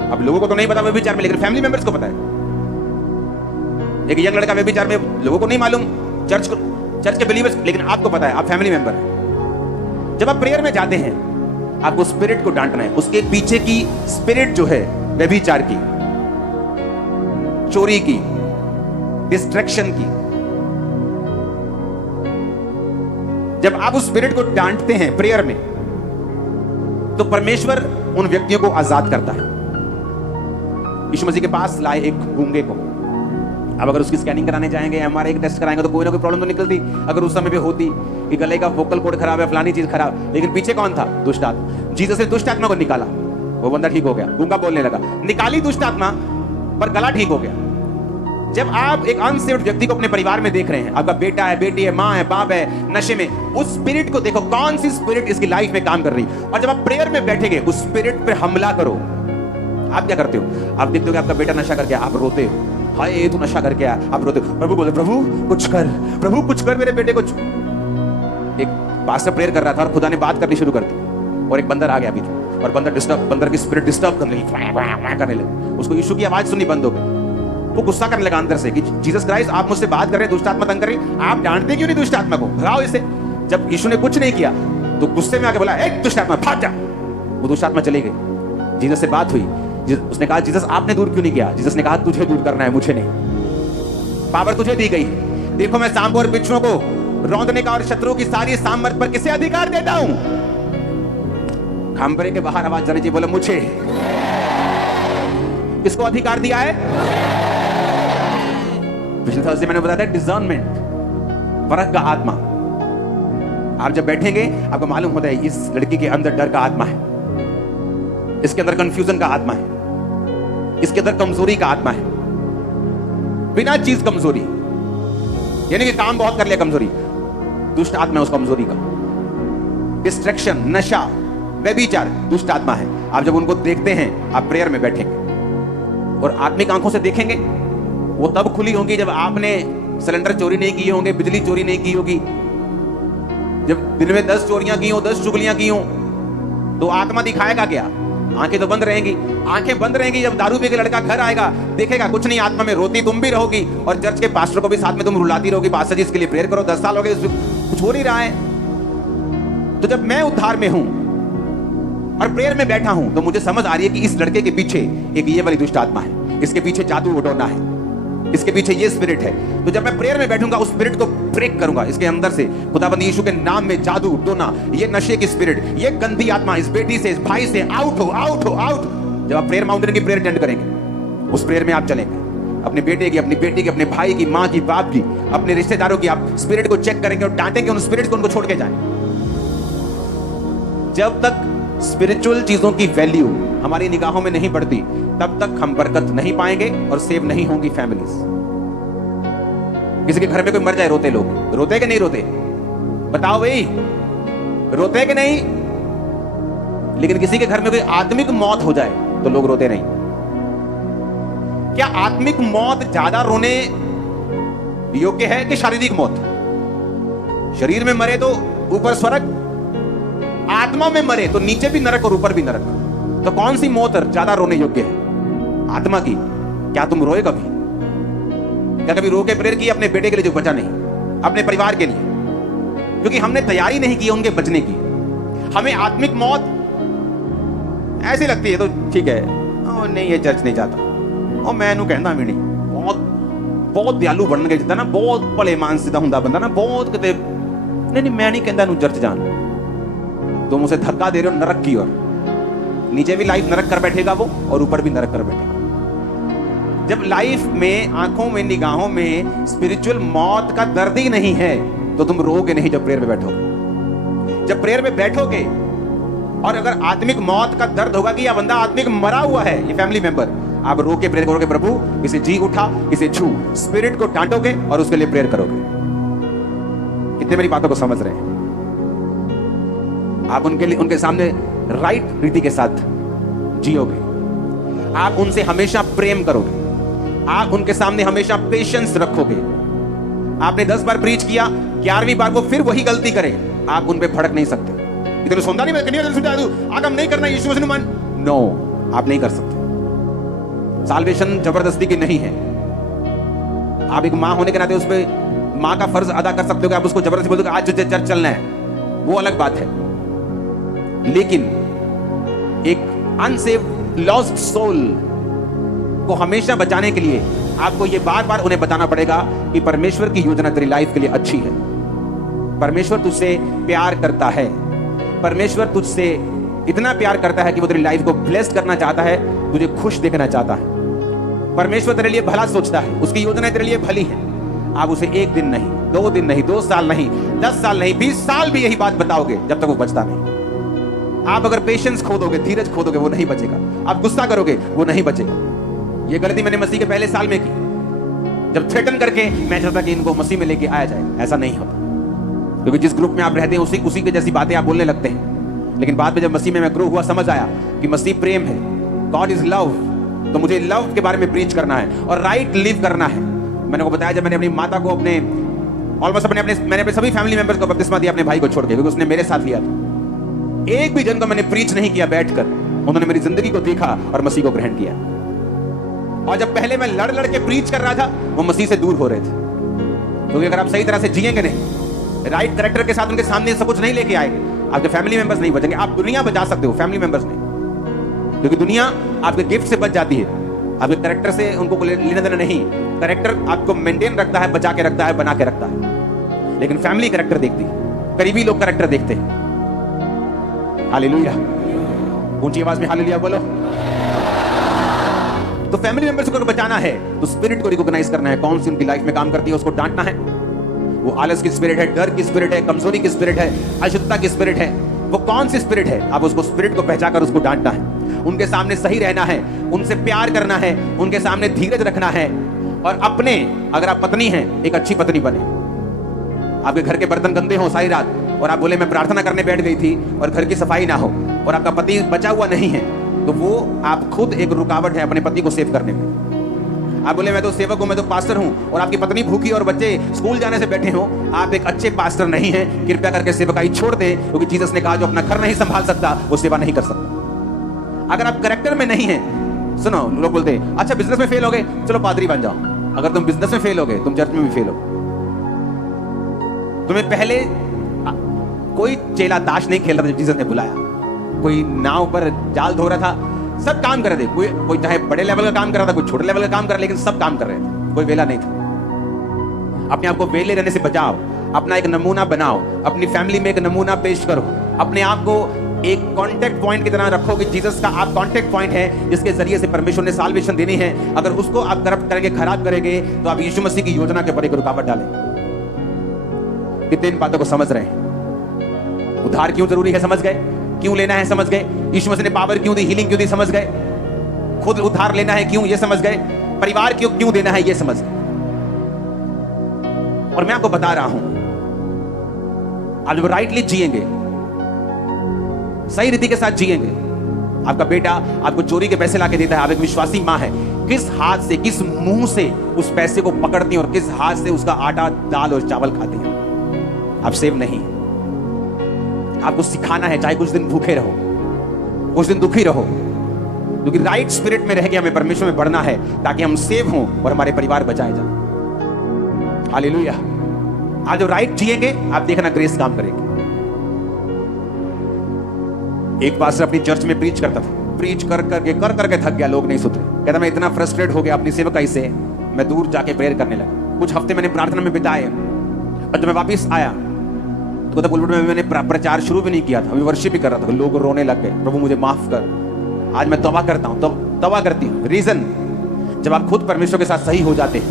अब लोगों को तो नहीं पता व्यभिचार में, लेकिन फैमिली मेंबर्स को पता है। एक यंग लड़का व्यभिचार में, लोगों को नहीं मालूम, चर्च के बिलीवर्स, लेकिन आपको पता है, आप फैमिली मेंबर हैं। जब आप प्रेयर में जाते हैं, आपको स्पिरिट को डांटना है। उसके पीछे की स्पिरिट जो है व्यभिचार की, चोरी की, डिस्ट्रैक्शन की, जब आप उस स्पिरिट को डांटते हैं प्रेयर में, तो परमेश्वर उन व्यक्तियों को आजाद करता है। यीशु मसीह के पास लाए एक गूंगे को, अब अगर उसकी स्कैनिंग कराने जाएंगे, एमआरआई एक टेस्ट कराएंगे, तो कोई ना कोई प्रॉब्लम तो निकलती। अगर उस समय पे होती कि गले का वोकल कॉर्ड खराब है, फलानी चीज खराब, लेकिन पीछे कौन था? दुष्ट आत्मा। जीसस ने दुष्ट आत्मा को निकाला, वो बंदा ठीक हो गया, गूंगा बोलने लगा। निकाली दुष्ट आत्मा, पर गला ठीक हो गया। जब आप एक अनसेव्ड व्यक्ति को अपने परिवार में देख रहे हैं, आपका बेटा है, बेटी है, माँ है, बाप है, नशे में, उस स्पिरिट को देखो, कौन सी स्पिरिट इसकी लाइफ में काम कर रही। और जब आप प्रेयर में बैठेंगे, उस स्पिरिट पे हमला करो। आप क्या करते हो? आप देखते हो कि आपका बेटा नशा करके, आप रोते हो, हाय तू नशा करके आया, आप रोते हो। प्रभु बोले, प्रभु कुछ कर, प्रभु कुछ कर, मेरे बेटे को। एक पास्टर प्रेयर कर रहा था और खुदा ने बात करनी शुरू कर दी, और एक बंदर आ गया बीच में, और बंदर की स्पिरिट डिस्टर्ब करने लगी। उसको यीशु की आवाज सुननी बंद हो गई। वो गुस्सा करने लगा अंदर से कि जीसस क्राइस्ट, आप मुझसे बात कर रहे हैं, दुष्ट आत्मा तंग कर रही, आप डांटते क्यों नहीं दुष्ट आत्मा को? भगाओ इसे। जब यीशु ने कुछ नहीं किया तो गुस्से में आके बोला, एक दुष्ट आत्मा भाग जा। वो दुष्ट आत्मा चली गई। जीसस से बात हुई, उसने कहा, जीसस आपने दूर क्यों नहीं किया? जीसस ने कहा, तुझे दूर करना है, मुझे नहीं। पावर तुझे दी गई। देखो मैं सांपों और बिच्छुओं को रौंदने का और शत्रु की सारी सामर्थ पर किसे अधिकार देता हूं? खंबरे के बाहर आवाज जानी चाहिए, बोले मुझे। किसको अधिकार दिया है? पिछले थर्सडे मैंने बताया था, डिजर्नमेंट, परख का आत्मा। आप जब बैठेंगे, आपको मालूम होता है इस लड़की के अंदर डर का आत्मा है, इसके अंदर कंफ्यूजन का आत्मा है, इसके अंदर कमजोरी का आत्मा है। बिना चीज कमजोरी, यानी कि काम बहुत कर लिया, कमजोरी, दुष्ट आत्मा है उस कमजोरी का। डिस्ट्रैक्शन, नशा, व्यभिचार दुष्ट आत्मा है। आप जब उनको देखते हैं, आप प्रेयर में बैठेंगे और आत्मिक आंखों से देखेंगे, वो तब खुली होंगी जब आपने सिलेंडर चोरी नहीं किए होंगे, बिजली चोरी नहीं की होगी, जब दिन में 10 चोरियां की हो, 10 चुगलियां की हो, तो आत्मा दिखाएगा क्या? आंखें तो बंद रहेंगी। आंखें बंद रहेंगी जब दारू पी के लड़का घर आएगा, देखेगा कुछ नहीं, आत्मा में रोती तुम भी रहोगी और चर्च के पास्टर को भी साथ में तुम रुलाती रहोगी, पास्टर जी इसके लिए प्रेयर करो, 10 साल हो गए कुछ हो नहीं रहा है। तो जब मैं उद्धार में हूं और प्रेयर में बैठा हूं, तो मुझे समझ आ रही है कि इस लड़के के पीछे एक ये वाली दुष्ट आत्मा है, इसके पीछे जादू उड़ोना है, इसके पीछे ये स्पिरिट है। तो जब मैं प्रेयर में बैठूंगा, उस स्पिरिट को ब्रेक करूंगा, इसके अंदर से खुदाबंद यीशु के नाम में जादू टोना, ये नशे की स्पिरिट, ये गंदी आत्मा इस बेटी से, इस भाई से आउट हो, आउट हो, आउट। जब आप प्रेयर माउंटेन की प्रेयर अटेंड करेंगे, उस प्रेयर में आप चलेंगे, अपने बेटे की, अपनी बेटी की, अपने भाई की, माँ की, बाप की, अपने रिश्तेदारों की, आप स्पिरिट को चेक करेंगे और डांटेंगे उन स्पिरिट को, उनको छोड़ के जाएं। जब तक स्पिरिचुअल चीजों की वैल्यू हमारी निगाहों में नहीं बढ़ती, तब तक हम बरकत नहीं पाएंगे और सेव नहीं होंगी फैमिलीज। किसी के घर में कोई मर जाए, रोते लोग, रोते कि नहीं रोते? बताओ भाई, रोते कि नहीं? लेकिन किसी के घर में कोई आत्मिक मौत हो जाए तो लोग रोते नहीं। क्या आत्मिक मौत ज्यादा रोने योग्य है कि शारीरिक मौत? शरीर में मरे तो ऊपर स्वर्ग, आत्मा में मरे तो नीचे भी नरक और ऊपर भी नरक। तो कौन सी मौत ज्यादा रोने योग्य है? आत्मा की। क्या तुम रोए कभी? क्या कभी रो के प्रेयर की अपने बेटे के लिए जो बचा नहीं, अपने परिवार के लिए? क्योंकि हमने तैयारी नहीं की उनके बचने की। हमें आत्मिक मौत ऐसी लगती है तो ठीक है, ओ नहीं ये चर्च नहीं जाता, और मैं नू कहना भी नहीं, बहुत बहुत दयालु बन गए जितना ना, बहुत भले मानसिदा हुंदा बंदा ना, बहुत किते नहीं मैं नहीं कहता नू चर्च जान। तुम उसे धक्का दे रहे हो नरक की ओर। नीचे भी लाइफ नरक कर बैठेगा वो, और ऊपर भी नरक कर बैठेगा। जब लाइफ में, आंखों में, निगाहों में स्पिरिचुअल मौत का दर्द ही नहीं है, तो तुम रोगे नहीं जब प्रेयर में बैठोगे। जब प्रेयर में बैठोगे और अगर आत्मिक मौत का दर्द होगा कि यह बंदा आत्मिक मरा हुआ है, ये फैमिली मेंबर, आप रो के प्रेयर करोगे, प्रभु इसे जी उठा, इसे छू, स्पिरिट को डांटोगे और उसके लिए प्रेयर करोगे। कितने मेरी बातों को समझ रहे हैं? आप उनके लिए, उनके सामने राइट रीति के साथ जियोगे, आप उनसे हमेशा प्रेम करोगे, आप उनके सामने हमेशा पेशेंस रखोगे। आपने 10 बार प्रीच किया, 11वीं बार वो फिर वही गलती करे, आप उन पे भड़क नहीं सकते। इधर सुनता नहीं, मैं आगम नहीं करना, यीशु मसीह मान। नो, आप नहीं कर सकते। साल्वेशन जबरदस्ती की नहीं है। आप एक मां होने के नाते उस पर मां का फर्ज अदा कर सकते हो कि आप उसको जबरदस्ती बोल दो आज चर्च चलना है, वो अलग बात है। लेकिन एक अनसेव्ड लॉस्ट सोल को हमेशा बचाने के लिए आपको ये बार बार उन्हें बताना पड़ेगा कि परमेश्वर की योजना तेरी लाइफ के लिए अच्छी है। परमेश्वर तुझसे प्यार करता है। परमेश्वर तुझसे इतना प्यार करता है कि वो तेरी लाइफ को ब्लेस्ड करना चाहता है, तुझे खुश देखना चाहता है। परमेश्वर तेरे लिए भला सोचता है, उसकी योजना तेरे लिए भली है। आप उसे 1 दिन नहीं, 2 दिन नहीं, 2 साल नहीं, 10 साल नहीं, 20 साल भी यही बात बताओगे जब तक वो बचता नहीं। आप अगर पेशेंस खो दोगे, धीरज खो दोगे, वो नहीं बचेगा। आप गुस्सा करोगे, वो नहीं बचेगा। ये गलती मैंने मसीह के पहले साल में की, जब थ्रेटन करके मैं चाहता कि इनको मसीह में लेके आया जाए। ऐसा नहीं होता, क्योंकि जिस ग्रुप में आप रहते हैं उसी के जैसी बातें आप बोलने लगते हैं। लेकिन बाद में जब मसीह में मैं ग्रो हुआ, समझ आया कि मसीह प्रेम है, गॉड इज लव। तो मुझे लव के बारे में प्रीच करना है और राइट लिव करना है। मैंने को बताया, जब मैंने अपनी माता को मैंने अपने सभी फैमिली मेंबर्स को बपतिस्मा दिया, अपने भाई को छोड़ के, क्योंकि उसने मेरे साथ लिया था। एक भी जन को मैंने प्रीच नहीं किया बैठकर, उन्होंने मेरी जिंदगी को देखा और मसीह को ग्रहण किया। और जब पहले मैं लड़ के प्रीच कर रहा था, वो मसीह से दूर हो रहे थे। क्योंकि अगर आप सही तरह से जिएंगे नहीं, राइट कैरेक्टर के साथ उनके सामने सब कुछ नहीं लेके आएंगे, आपके फैमिली मेंबर्स नहीं बचेंगे। आप दुनिया बचा सकते हो, फैमिली मेंबर्स नहीं, क्योंकि दुनिया आपके गिफ्ट से बच जाती है, आपके कैरेक्टर से उनको लेना देना नहीं। कैरेक्टर आपको मेंटेन रखता है, बचा के रखता है, बना के रखता है। लेकिन फैमिली कैरेक्टर देखती है, करीबी लोग कैरेक्टर देखते हैं। हालेलुया, ऊंची आवाज में हालेलुया बोलो। तो फैमिली मेंबर्स को बचाना है तो स्पिरिट को रिकॉग्नाइज करना है, कौन सी उनकी लाइफ में काम करती है, उसको डांटना है। वो आलस की स्पिरिट है, डर की स्पिरिट है, कमजोरी की स्पिरिट है, अशुद्धता की स्पिरिट है, वो कौन सी स्पिरिट है, आप उसको स्पिरिट को पहचान कर उसको डांटना है। उनके सामने सही रहना है, उनसे प्यार करना है, उनके सामने धीरज रखना है। और अपने, अगर आप पत्नी हैं, एक अच्छी पत्नी बने। आपके घर के बर्तन गंदे हो सारी रात और आप बोले मैं प्रार्थना करने बैठ गई थी और घर की सफाई ना हो, और आपका पति बचा हुआ नहीं है, तो वो आप खुद एक रुकावट है अपने पति को सेव करने में। आप बोले मैं तो सेवक हूं, मैं तो पास्टर हूं, और आपकी पत्नी भूखी और बच्चे स्कूल जाने से बैठे हो, आप एक अच्छे पास्टर नहीं हैं। कृपया करके सेवकाई छोड़ दें, क्योंकि जीसस ने कहा जो अपना घर नहीं संभाल सकता वो सेवा नहीं कर सकता। अगर आप कैरेक्टर में नहीं है, सुनो, लोग बोलते हैं अच्छा बिजनेस में फेल हो गए, चलो पादरी बन जाओ। अगर तुम बिजनेस में फेल हो गए, तुम चर्च में भी फेल हो। तुम्हें पहले कोई चेला ताश नहीं खेल रहा था, जीसस ने बुलाया। कोई नाव पर जाल धो रहा था, सब काम कर रहे थे। कोई चाहे बड़े लेवल का काम कर रहा था, कोई छोटे लेवल का काम कर रहा था, लेकिन सब काम कर रहे थे, कोई वेला नहीं था। अपने आप को वेले रहने से बचाओ, अपना एक नमूना बनाओ, अपनी फैमिली में एक नमूना पेश करो, अपने आप को एक कांटेक्ट पॉइंट की तरह रखो कि जीसस का आप कांटेक्ट पॉइंट है, जिसके जरिए से परमेश्वर ने साल्वेशन देनी है। अगर उसको आप करप्ट करेंगे, खराब करेंगे, तो आप यीशु मसीह की योजना के ऊपर एक रुकावट डालेंगे। कितने इन बातों को समझ रहे हैं? उद्धार क्यों जरूरी है समझ गए, क्यों लेना है समझ गए, यीशु मसीह ने पावर क्यों दी, हीलिंग क्यों दी समझ गए, खुद उद्धार लेना है क्यों ये समझ गए, परिवार क्यों देना है ये समझ गए। और मैं आपको बता रहा हूं, आप जब राइटली जिएंगे, सही रीति के साथ जिएंगे, आपका बेटा आपको चोरी के पैसे लाके देता है, आप एक विश्वासी मां है, किस हाथ से, किस मुंह से उस पैसे को पकड़ती हैं और किस हाथ से उसका आटा, दाल और चावल खाती हैं? आप सेव नहीं। आपको सिखाना है, चाहे कुछ दिन भूखे रहो, कुछ दिन दुखी रहो, क्योंकि राइट स्पिरिट में रह के हमें परमेश्वर में बढ़ना है, ताकि हम सेव हों और हमारे परिवार बचाए जाए। हालेलुया। आज जो राइट जिएंगे, आप देखना ग्रेस काम करेगी। एक पास्टर अपनी चर्च में प्रीच करता था, प्रीच कर करके थक गया, लोग नहीं सुधरे। कहता मैं इतना फ्रस्ट्रेट हो गया अपनी सेवकाई से, मैं दूर जाके प्रेयर करने लगा। कुछ हफ्ते मैंने प्रार्थना में बिताए, और जब मैं वापस आया तो पुलपिट में मैंने प्रचार शुरू भी नहीं किया था, अभी वर्शिप भी कर रहा था। लोग रोने लग गए, प्रभु मुझे माफ कर। आज मैं तौबा करता हूं, तौबा करती हूं। रीजन, जब आप खुद परमेश्वर के साथ सही हो जाते हैं,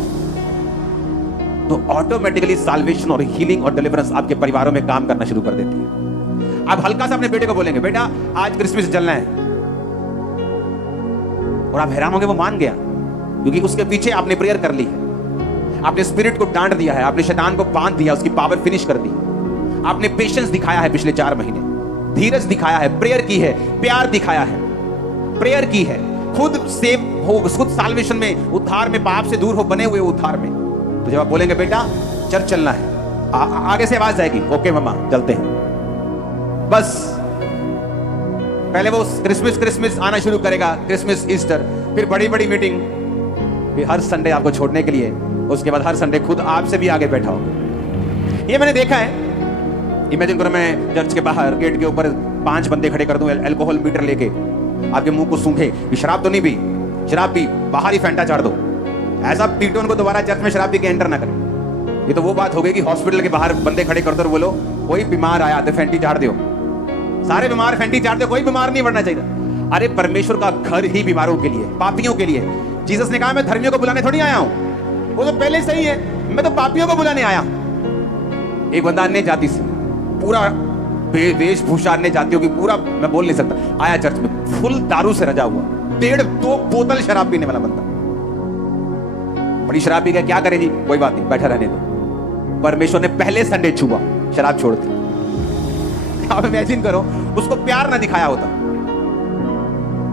तो ऑटोमेटिकली साल्वेशन और हीलिंग और डिलीवरेंस आपके परिवारों में काम करना शुरू कर देती है। आप हल्का सा अपने बेटे को बोलेंगे, बेटा आज क्रिसमस चलना है, और आप हैरान होंगे वो मान गया, क्योंकि उसके पीछे आपने प्रेयर कर ली है, आपने स्पिरिट को डांट दिया है, आपने शैतान को बांध दिया, उसकी पावर फिनिश कर दी, आपने पेशेंस दिखाया है पिछले 4 महीने, धीरज दिखाया है, प्रेयर की है, प्यार दिखाया है, प्रेयर की है, खुद सेव हो, खुद साल्वेशन में, उद्धार में, पाप से दूर हो, बने हुए उद्धार में। तो जब आप बोलेंगे बेटा चर्च चलना है, आगे से आवाज आएगी, ओके मम्मा चलते हैं। बस पहले वो क्रिसमस आना शुरू करेगा, क्रिसमस, ईस्टर, फिर बड़ी बड़ी मीटिंग, फिर हर संडे आपको छोड़ने के लिए, उसके बाद हर संडे खुद आपसे भी आगे बैठा होगा। ये मैंने देखा है। इमेजिन करो मैं चर्च के बाहर गेट के ऊपर 5 बंदे खड़े कर दूं, अल्कोहल मीटर लेके, आपके मुंह को सूंघे कि शराब तो नहीं पी, शराब पी, बाहर ही फैंटा चाड़ दो, ऐसा पीटो उनको दोबारा चर्च में शराब पी के एंटर ना करें। ये तो वो बात हो गई कि हॉस्पिटल के बाहर बंदे खड़े कर दो और बोलो कोई बीमार आया तो फैंटी चाड़ दो, सारे बीमार फैंटी चाड़ दो, कोई बीमार नहीं बढ़ना चाहिए। अरे परमेश्वर का घर ही बीमारों के लिए, पापियों के लिए। जीसस ने कहा मैं धर्मियों को बुलाने थोड़ी आया हूं, वो तो पहले सही है, मैं तो पापियों को बुलाने आया। एक बंदा अन्य जाति से, पूरा वेशभूषा अन्य जातियों की, पूरा मैं बोल नहीं सकता, आया चर्च में, फुल दारू से रजा हुआ, 1.5-2 बोतल शराब पीने वाला बंदा, बड़ी शराब पी गया, क्या करे जी, कोई बात नहीं, बैठा रहने दो। परमेश्वर ने पहले संडे छुआ, शराब छोड़ दी। आप इमेजिन करो, उसको प्यार ना दिखाया होता,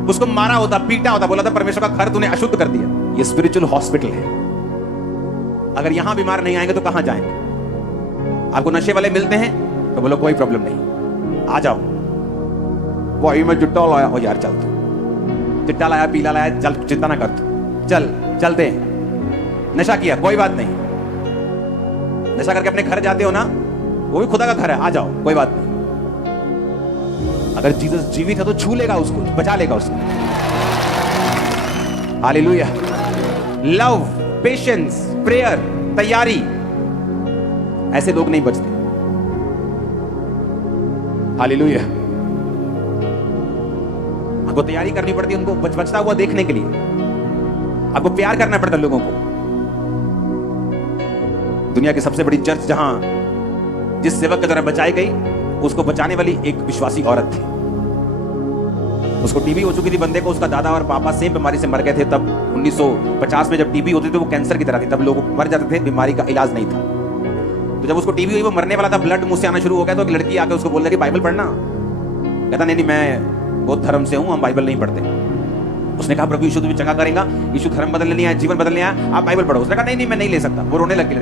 उसको मारा होता, पीटा होता, बोला था परमेश्वर का घर तूने अशुद्ध कर दिया। ये स्पिरिचुअल हॉस्पिटल है। अगर यहां बीमार नहीं आएंगे तो कहां जाएंगे? आपको नशे वाले मिलते हैं तो बोलो कोई प्रॉब्लम नहीं, आ जाओ। वही मैं चिट्टा लाया, ओ यार चल तू, चिट्टा लाया, पीला लाया, चल चिंता ना कर तू, चल चलते हैं। नशा किया, कोई बात नहीं, नशा करके अपने घर जाते हो ना, वो भी खुदा का घर है, आ जाओ, कोई बात नहीं। अगर जीसस जीवित है तो छू लेगा उसको, बचा लेगा उसको। हालेलुया। लव, पेशेंस, प्रेयर, तैयारी, ऐसे लोग नहीं बचते। हालेलुया। आपको तैयारी करनी पड़ती है उनको बचता हुआ देखने के लिए, आपको प्यार करना पड़ता है लोगों को। दुनिया की सबसे बड़ी चर्च जहां जिस सेवक की तरह बचाई गई, उसको बचाने वाली एक विश्वासी औरत थी। उसको टीबी हो चुकी थी बंदे को, उसका दादा और पापा सेम बीमारी से मर गए थे। तब 1950 में जब टीबी होती थी, वो कैंसर की तरह थी, तब लोग मर जाते थे, बीमारी का इलाज नहीं था। तो जब उसको टीबी हुई, वो मरने वाला था, ब्लड मुंह से आना शुरू हो गया, तो एक लड़की आके उसको बोल रही बाइबल पढ़ना। कहता नहीं मैं बहुत धर्म से हूं, हम बाइबल नहीं पढ़ते। उसने कहा प्रभु यीशु तुम्हें चंगा करेगा, यीशु धर्म बदलने नहीं आया, जीवन बदलने आया, आप बाइबल पढ़ो। उसने कहा नहीं मैं नहीं ले सकता। वो रोने लगी,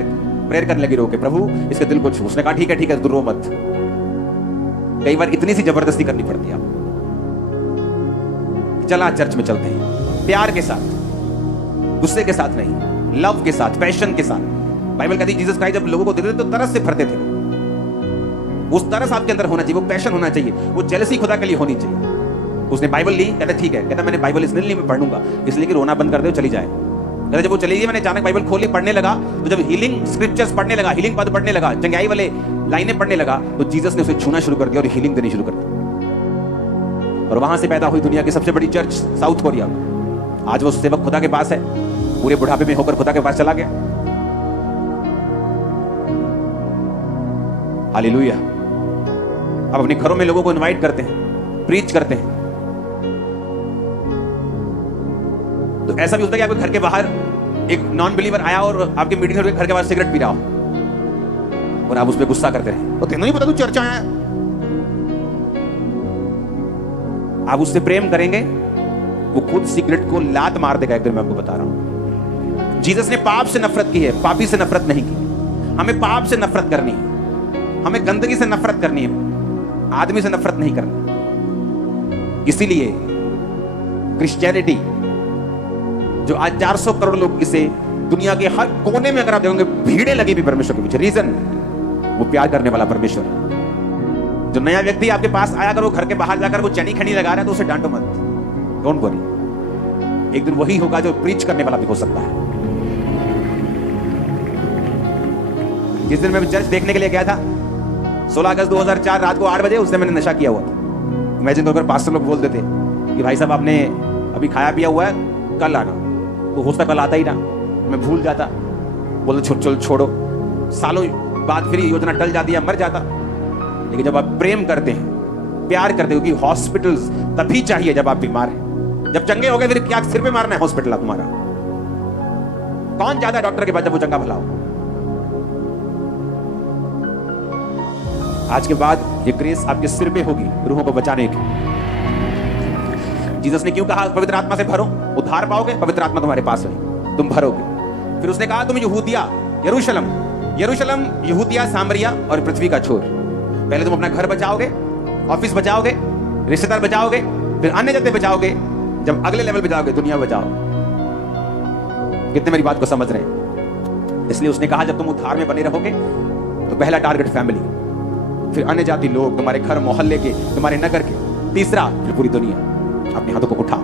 प्रेयर करने लगी रो के, प्रभु इसके दिल को छू। उसने कहा ठीक है तू रो मत। कई बार इतनी सी जबरदस्ती करनी पड़ती है आपको। चला चर्च में चलते हैं, प्यार के साथ, गुस्से के साथ नहीं, लव के साथ, पैशन के साथ। बाइबल कहती है जीसस क्राइस्ट जब लोगों को देखते थे तो तरस से भरते थे। उस तरस आपके अंदर होना चाहिए, वो पैशन होना चाहिए, वो जेलसी खुदा के लिए होनी चाहिए। उसने बाइबल ली, कहता ठीक है, कहता मैंने बाइबल इसलिए मैं पढ़ूंगा, इसलिए कि रोना बंद कर दे चली जाए। कहता जब वो चली गई मैंने अचानक बाइबल खोली, पढ़ने लगा, तो जब हीलिंग स्क्रिप्चर्स पढ़ने लगा, हीलिंग पद पढ़ने लगा, चंगाई वाले लाइनें पढ़ने लगा, तो जीसस ने उसे छूना शुरू कर दिया और हीलिंग देनी शुरू कर दी। और वहां से पैदा हुई दुनिया की सबसे बड़ी चर्च साउथ कोरिया। आज वो सेवक खुदा के पास है, पूरे बुढ़ापे में होकर खुदा के पास चला गया। हालेलुया। अब अपने घरों में लोगों को इनवाइट करते हैं, प्रीच करते हैं। तो ऐसा भी होता है कि आपके घर के बाहर एक नॉन बिलीवर आया और आपके मीटिंग में घर के बाहर सिगरेट पी रहा हो और आप उस पर गुस्सा करते रहे, तो तेनू नहीं पता तू चर्च आया है। आप उससे प्रेम करेंगे, वो खुद सिगरेट को लात मार देगा। एक दिन मैं आपको बता रहा हूं, जीसस ने पाप से नफरत की है, पापी से नफरत नहीं की। हमें पाप से नफरत करनी है, हमें गंदगी से नफरत करनी है, आदमी से नफरत नहीं करनी। इसीलिए क्रिश्चियनिटी जो आज 400 करोड़ लोग इसे दुनिया के हर कोने में अगर आप देखोगे भीड़े लगी भी परमेश्वर के पीछे, रीजन वो प्यार करने वाला परमेश्वर है। जो नया व्यक्ति आपके पास आया, अगर वो घर के बाहर जाकर वो चनी खनी लगा रहा है तो उसे डांटो मत, डोंट वरी। एक दिन वही होगा जो प्रीच करने वाला भी हो सकता है। जिस दिन मैं चर्च देखने के लिए गया था 16 अगस्त 2004 रात को 8 बजे, उस दिन मैंने नशा किया हुआ था। इमेजिन करो, पास्टर लोग बोलते थे कि भाई साहब आपने अभी खाया पिया हुआ है, कल आना। तो हो सकता कल आता ही ना, मैं भूल जाता, बोलते चल छोड़ो। सालों बाद फिर योजना टल जाती है, मर जाता। लेकिन जब आप प्रेम करते हैं, प्यार करते हो, कि हॉस्पिटल्स तभी चाहिए जब आप बीमार हैं। जब चंगे हो गए फिर क्या सिर पे मारना है हॉस्पिटल तुम्हारा? कौन जाता है डॉक्टर के पास जब वो चंगा भला हो? आज के बाद ये ग्रेस आपके सिर पे होगी रूहों को बचाने की। जीसस ने क्यों कहा पवित्र आत्मा से भरो? उद्धार पाओगे, पवित्र आत्मा तुम्हारे पास है, तुम भरोगे। फिर उसने कहा तुम यहूदिया, यरूशलेम, यरूशलेम, यहूदिया, सामरिया और पृथ्वी का छोर। पहले तुम अपना घर बचाओगे, ऑफिस बचाओगे, रिश्तेदार बचाओगे, फिर अन्य जगह बचाओगे, जब अगले लेवल पे जाओगे दुनिया बचाओ। कितने मेरी बात को समझ रहे हैं? इसलिए उसने कहा जब तुम उद्धार में बने रहोगे तो पहला टारगेट फैमिली, फिर अन्य जाति लोग, तुम्हारे घर मोहल्ले के, तुम्हारे नगर के, तीसरा फिर पूरी दुनिया। अपने हाथों को उठाओ।